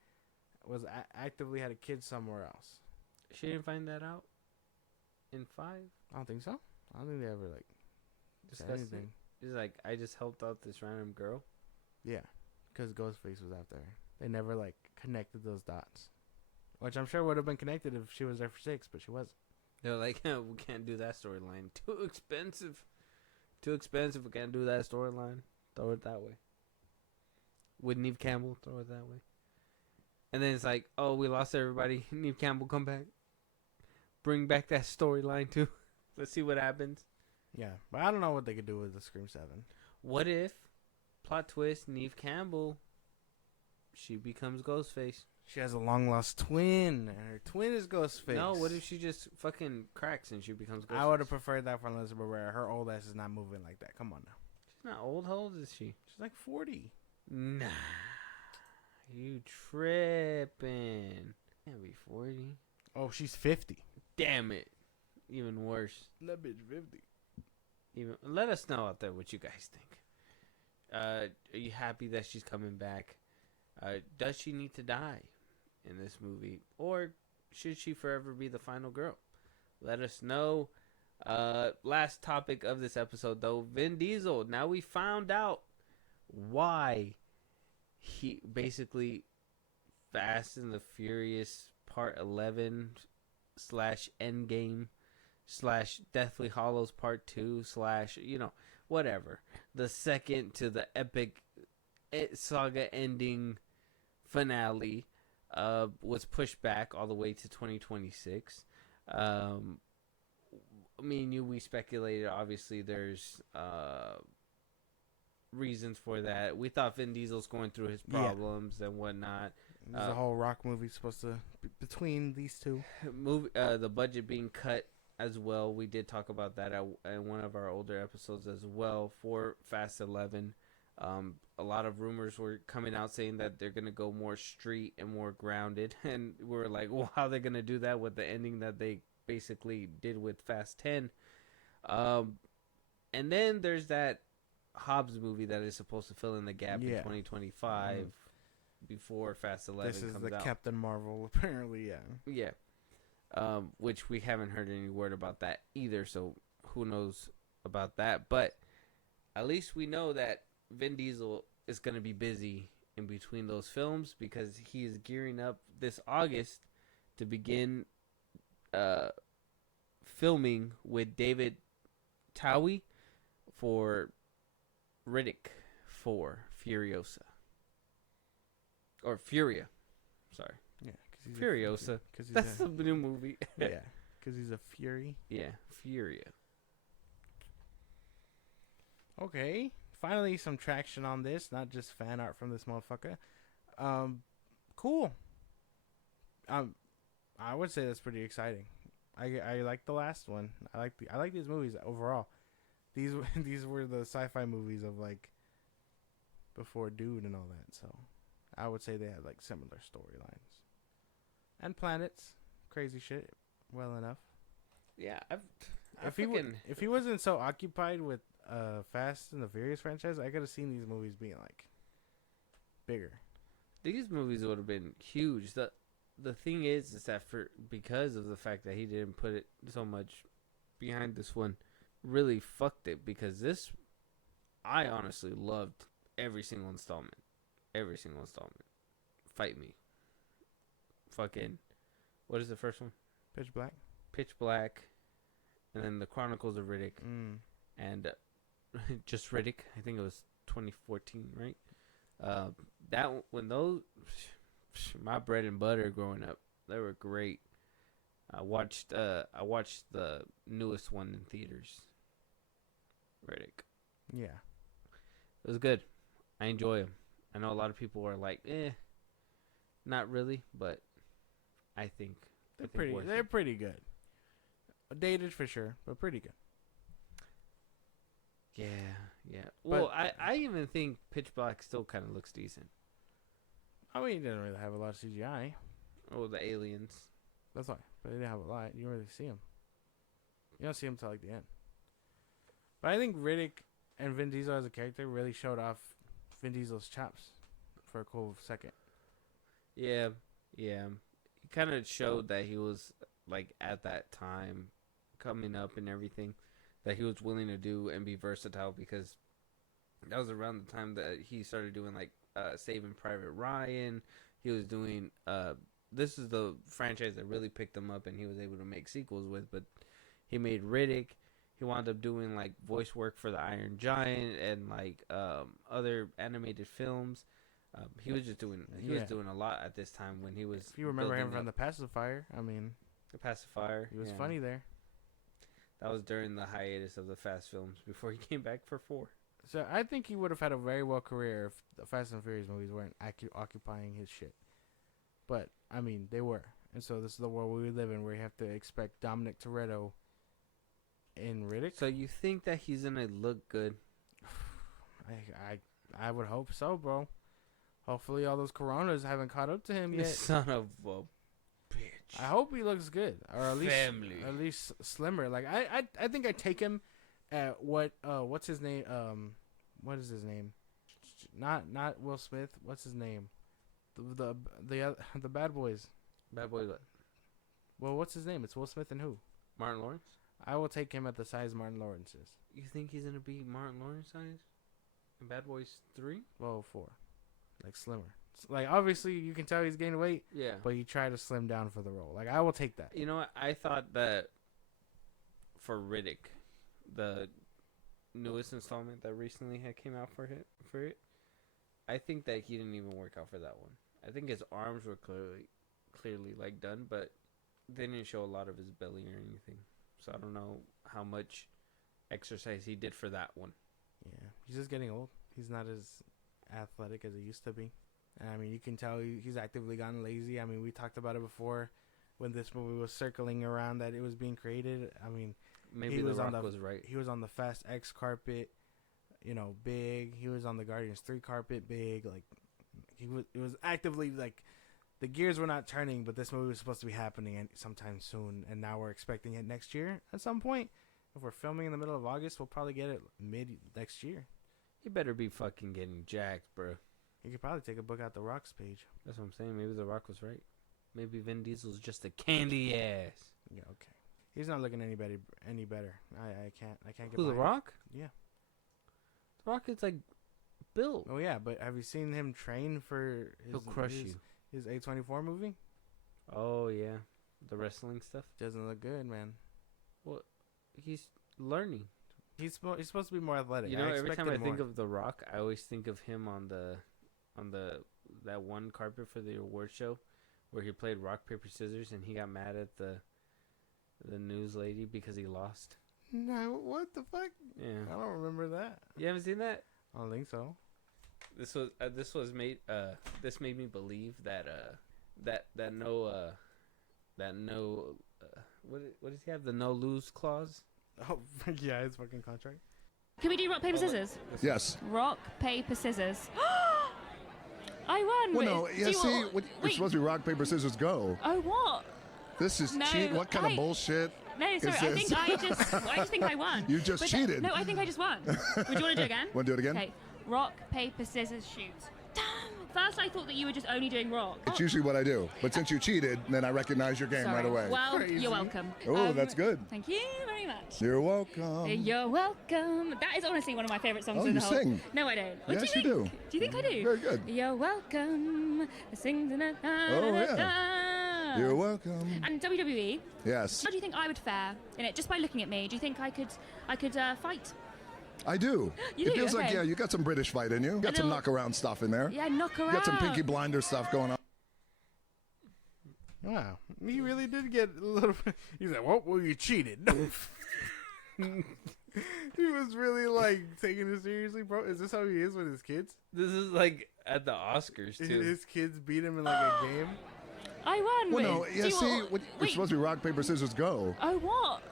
was actively had a kid somewhere else. She didn't find that out in 5. I don't think so. I don't think they ever said anything. She's like, I just helped out this random girl. Yeah, because Ghostface was out there. They never connected those dots, which I'm sure would have been connected if she was there for 6, but she wasn't. They're like, we can't do that storyline. Too expensive. We can't do that storyline. Throw it that way. With Neve Campbell, throw it that way. And then it's like, oh, we lost everybody. Neve Campbell, come back. Bring back that storyline too. Let's see what happens. Yeah, but I don't know what they could do with the Scream 7. What if, plot twist, Neve Campbell, she becomes Ghostface? She has a long lost twin, and her twin is Ghostface. No, what if she just fucking cracks and she becomes Ghostface? I would have preferred that for Melissa Barrera. Her old ass is not moving like that. Come on now. She's not old. How old is she? She's like 40. Nah. You tripping. Can't be 40. Oh, she's 50. Damn it. Even worse. That bitch 50. Let us know out there what you guys think. Are you happy that she's coming back? Does she need to die in this movie? Or should she forever be the final girl? Let us know. Last topic of this episode, though. Vin Diesel. Now we found out why he basically Fast and the Furious Part 11 / Endgame / Deathly Hollows Part 2 / whatever. The second to the epic saga ending finale was pushed back all the way to 2026. Me and you, we speculated. Obviously, there's reasons for that. We thought Vin Diesel's going through his problems and whatnot. There's a whole Rock movie supposed to be between these two. The budget being cut as well. We did talk about that in one of our older episodes as well for Fast 11. A lot of rumors were coming out saying that they're going to go more street and more grounded. And we were like, well, how are they going to do that with the ending that they basically did with Fast 10? And then there's that Hobbs movie that is supposed to fill in the gap in 2025 before Fast 11 this is comes the out. Captain Marvel, apparently, Yeah. Which we haven't heard any word about that either, so who knows about that. But at least we know that Vin Diesel is going to be busy in between those films because he is gearing up this August to begin filming with David Towie for Riddick 4 Furiosa. Or Furia. Sorry. Yeah, Furiosa. That's the new movie. Yeah, because he's a Fury. Yeah, Furia. Okay, finally some traction on this, not just fan art from this motherfucker. Cool. I would say that's pretty exciting. I like the last one. I like these movies overall. These were the sci-fi movies of like before Dude and all that. So I would say they had like similar storylines and planets, crazy shit. Well enough. Yeah, If he wasn't so occupied with Fast and the Furious franchise, I could have seen these movies being like bigger. These movies would have been huge. The thing is that because of the fact that he didn't put it so much behind this one, really fucked it. Because this, I honestly loved every single installment. Every single installment. Fight me. Fucking, what is the first one? Pitch Black. Pitch Black, and then the Chronicles of Riddick, and just Riddick. I think it was 2014, right? My bread and butter growing up, they were great. I watched the newest one in theaters. Riddick. Yeah, it was good. I enjoy them. I know a lot of people are like, not really, but I think they're pretty good. Dated for sure, but pretty good. Yeah. Well, I even think Pitch Black still kind of looks decent. I mean, he didn't really have a lot of CGI. Oh, the aliens. That's why. But they didn't have a lot. You don't really see him. You don't see him till like the end. But I think Riddick and Vin Diesel as a character really showed off Vin Diesel's chops for a cool second. Yeah. He kind of showed that he was like at that time coming up and everything that he was willing to do and be versatile, because that was around the time that he started doing like Saving Private Ryan. He was doing this is the franchise that really picked him up and he was able to make sequels with. But he made Riddick. He wound up doing like voice work for the Iron Giant and like other animated films. He was just doing was doing a lot at this time when he was. If you remember him from The Pacifier, I mean, The Pacifier, he was funny there. That was during the hiatus of the Fast films before he came back for 4. So I think he would have had a very well career if the Fast and Furious movies weren't occupying his shit. But I mean, they were, and so this is the world we live in, where you have to expect Dominic Toretto in Riddick. So you think that he's gonna look good? I would hope so, bro. Hopefully, all those Coronas haven't caught up to him yet. Son of a bitch. I hope he looks good, or at least slimmer. Like I think I take him at what's his name? What is his name? Not Will Smith. What's his name? The Bad Boys. Bad Boys what? Well, what's his name? It's Will Smith and who? Martin Lawrence. I will take him at the size Martin Lawrence is. You think he's gonna be Martin Lawrence size? In Bad Boys 3? Well, 4. Like slimmer. Like obviously you can tell he's gained weight. Yeah. But he tried to slim down for the role. Like I will take that. You know what? I thought that for Riddick, the newest installment that recently had came out for it, I think that he didn't even work out for that one. I think his arms were clearly like done, but they didn't show a lot of his belly or anything. So I don't know how much exercise he did for that one. Yeah, he's just getting old. He's not as athletic as he used to be. And I mean, you can tell he's actively gotten lazy. I mean, we talked about it before. when this movie was circling around that it was being created. I mean, Maybe he The was on Rock the- was right. he was on the Fast X carpet, you know, big. He was on the Guardians 3 carpet, big. Like, it was actively, like, the gears were not turning, but this movie was supposed to be happening sometime soon, and now we're expecting it next year at some point. If we're filming in the middle of August, we'll probably get it mid next year. He better be fucking getting jacked, bro. You could probably take a book out the Rock's page. That's what I'm saying. Maybe The Rock was right. Maybe Vin Diesel's just a candy ass. Yeah, okay. He's not looking any better. I can't get Who, The behind it. Rock? Yeah. The Rock is like built. Oh yeah, but have you seen him train for He'll crush you. his A24 movie? Oh yeah, the wrestling stuff. Doesn't look good, man. Well, he's learning. He's supposed to be more athletic. You know, every time I expected think more. of The Rock, I always think of him on that one carpet for the award show, where he played rock paper scissors and he got mad at the news lady because he lost. No, what the fuck? Yeah, I don't remember that. you haven't seen that? I don't think so. This made me believe that what does he have, the no lose clause? Oh yeah, his fucking contract. Can we do rock, paper, scissors? Yes. Rock, paper, scissors. I won. Well, no. Do Yeah. you See, want- we're wait. supposed to be rock paper scissors go. Oh, what? This is No, cheat. What kind of bullshit? No, sorry. I this? think I just think I won. You just But cheated. No, I think I just won. Would you want to do it again? Want to do it again? Okay. Rock, paper, scissors, shoot. Damn. First, I thought that you were just only doing rock. It's usually what I do. But since you cheated, then I recognize your game Sorry. right away. Well, Crazy. you're welcome. Oh, that's good. Thank you very much. You're welcome. You're welcome. That is honestly one of my favourite songs Oh, in the you whole. sing? No, I don't. What Yes, do you you think? do. Do you think I do? Very good. You're welcome. Sing the Oh, yeah. You're welcome. And WWE, Yes, how do you think I would fare in it? Just by looking at me, do you think I could fight? I do. You It do? feels like, Okay. yeah, you got some British fight in you. Got some little- knock around stuff in there. Yeah, knock her You out. got some Pinky Blinder stuff going on. Wow, he really did get a little. He's like, "Well, you cheated." He was really like taking it seriously, bro. Is this how he is with his kids? This is like at the Oscars too. His kids beat him in like a game. I won. Well, no. Do Yeah. you See, want- we're wait. supposed to be rock paper scissors go. Oh, what?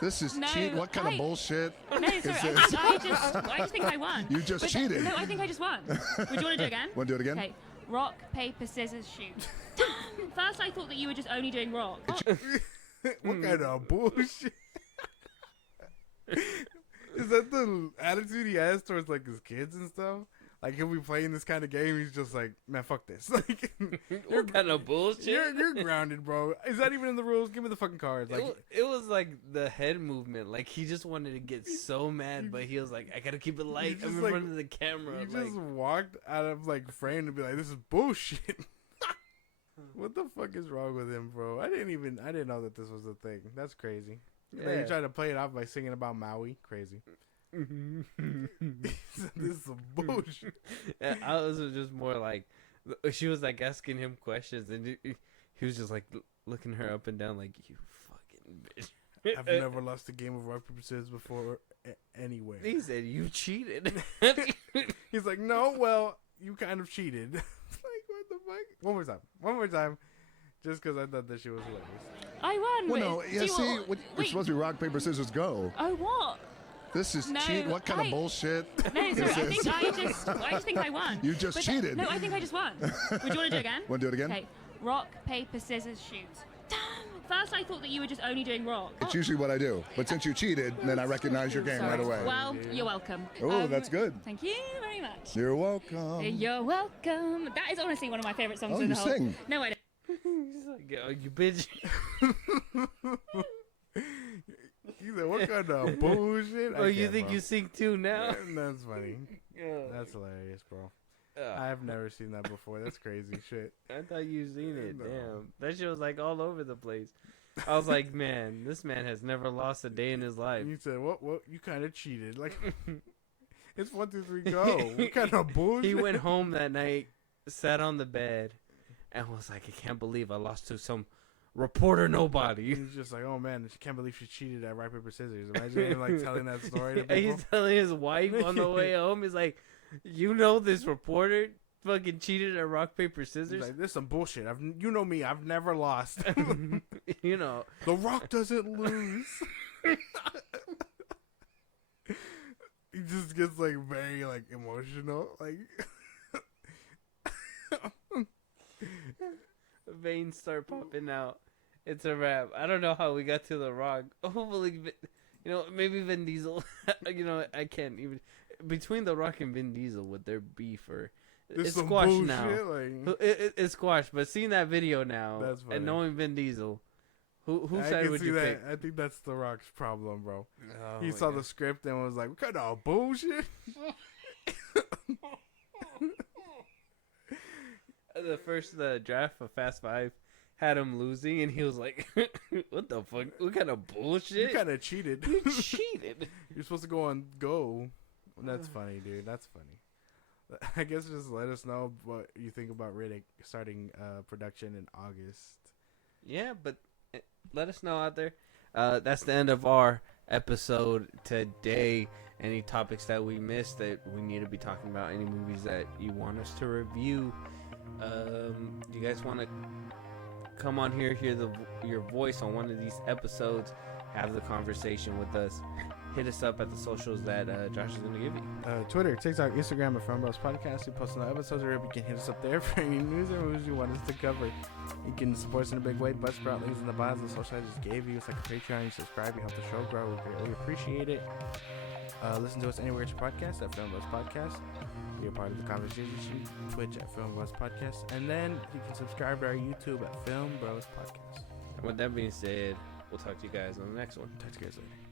This is No, cheat. What kind of I- bullshit? No, sorry. is I this? just think I won. You just But cheated. No, I think I just won. Would you want to do it again? Want to do it again? Okay. Rock, paper, scissors, shoot. First, I thought that you were just only doing rock. What kind of bullshit? Is that the attitude he has towards like his kids and stuff? Like he'll be playing this kind of game, he's just like, man, fuck this. Like, What kind of bullshit? you're grounded, bro. Is that even in the rules? Give me the fucking cards. Like, It was like the head movement. Like he just wanted to get so mad, but he was like, "I gotta keep it light. just I'm in like- front of the camera." you Like, just walked out of like frame to be like, this is bullshit. What the fuck is wrong with him, bro? I didn't know that this was a thing. That's crazy. Yeah. Yeah. He tried to play it off by singing about Maui. Crazy. This is some bullshit. and I was just more like, she was like asking him questions, and he was just like looking her up and down, like, "You fucking bitch." I've never lost a game of rock paper scissors before anywhere. He said, "You cheated." He's like, no, well, you kind of cheated. Like, what the fuck? One more time, just because I thought that shit was hilarious. I won. Well, no. Do Yeah. you See, want- we're wait. supposed to be rock paper scissors go. Oh, what? This is No, cheat. What kind of I- bullshit? No, sorry. is this? I just think I won. You just But cheated. No, I think I just won. Would you want to do it again? Want to do it again? Okay. Rock, paper, scissors, shoot. Damn. First, I thought that you were just only doing rock. It's usually what I do. But since you cheated, then I recognize your game Sorry. right away. Well, you're welcome. Oh, that's good. Thank you very much. You're welcome. You're welcome. That is honestly one of my favourite songs Oh, in the you whole. sing? No, I don't. He's like, "Oh, you bitch." He said, what kind of bullshit? Oh, you think you sing too now? That's funny. Yeah. That's hilarious, bro. Ugh. I've never seen that before. That's crazy shit. I thought you seen it. No. Damn, that shit was like all over the place. I was like, man, this man has never lost a day in his life. And you said, what? You kind of cheated. Like, it's 1, 2, 3, go. What kind of bullshit? He went home that night, sat on the bed, and was like, I can't believe I lost to some reporter nobody. He's just like, oh man, I can't believe she cheated at rock paper scissors. Imagine him like telling that story to And people. he's telling his wife on the way home, he's like, you know this reporter fucking cheated at rock paper He's scissors. like, this is some bullshit. You know me. I've never lost. You know, The Rock doesn't lose. He just gets like very like emotional. Like veins start popping out. It's a wrap. I don't know how we got to The Rock. Hopefully, you know, maybe Vin Diesel. You know, I can't even between The Rock and Vin Diesel with their beef or this it's some squashed bullshit. now. Like, It's squashed. But seeing that video now That's funny. and knowing Vin Diesel, who I side can would see you that. pick? I think that's The Rock's problem, bro. Oh He my saw God. the script and was like, "What kind of bullshit?" The first draft of Fast Five had him losing, and he was like, "What the fuck? What kind of You bullshit? kind of cheated. You cheated." You're supposed to go on Go. That's funny, dude. That's funny. I guess just let us know what you think about Riddick starting production in August. Yeah, but let us know out there. That's the end of our episode today. Any topics that we missed that we need to be talking about? Any movies that you want us to review? You guys want to come on here, hear your voice on one of these episodes, have the conversation with us? Hit us up at the socials that Josh is going to give you. Twitter, TikTok, Instagram, and FilmBros Podcast. We post on the episodes. You can hit us up there for any news or movies you want us to cover. You can support us in a big way. Buzzsprout links in the bio. The social I just gave you. It's like a Patreon. You subscribe. You help the show grow. We greatly appreciate it. Listen to us anywhere at your podcast at FilmBros Podcast. Be a part of the conversation. Twitch at FilmBros Podcast. And then you can subscribe to our YouTube at FilmBros Podcast. And with that being said, we'll talk to you guys on the next one. Talk to you guys later.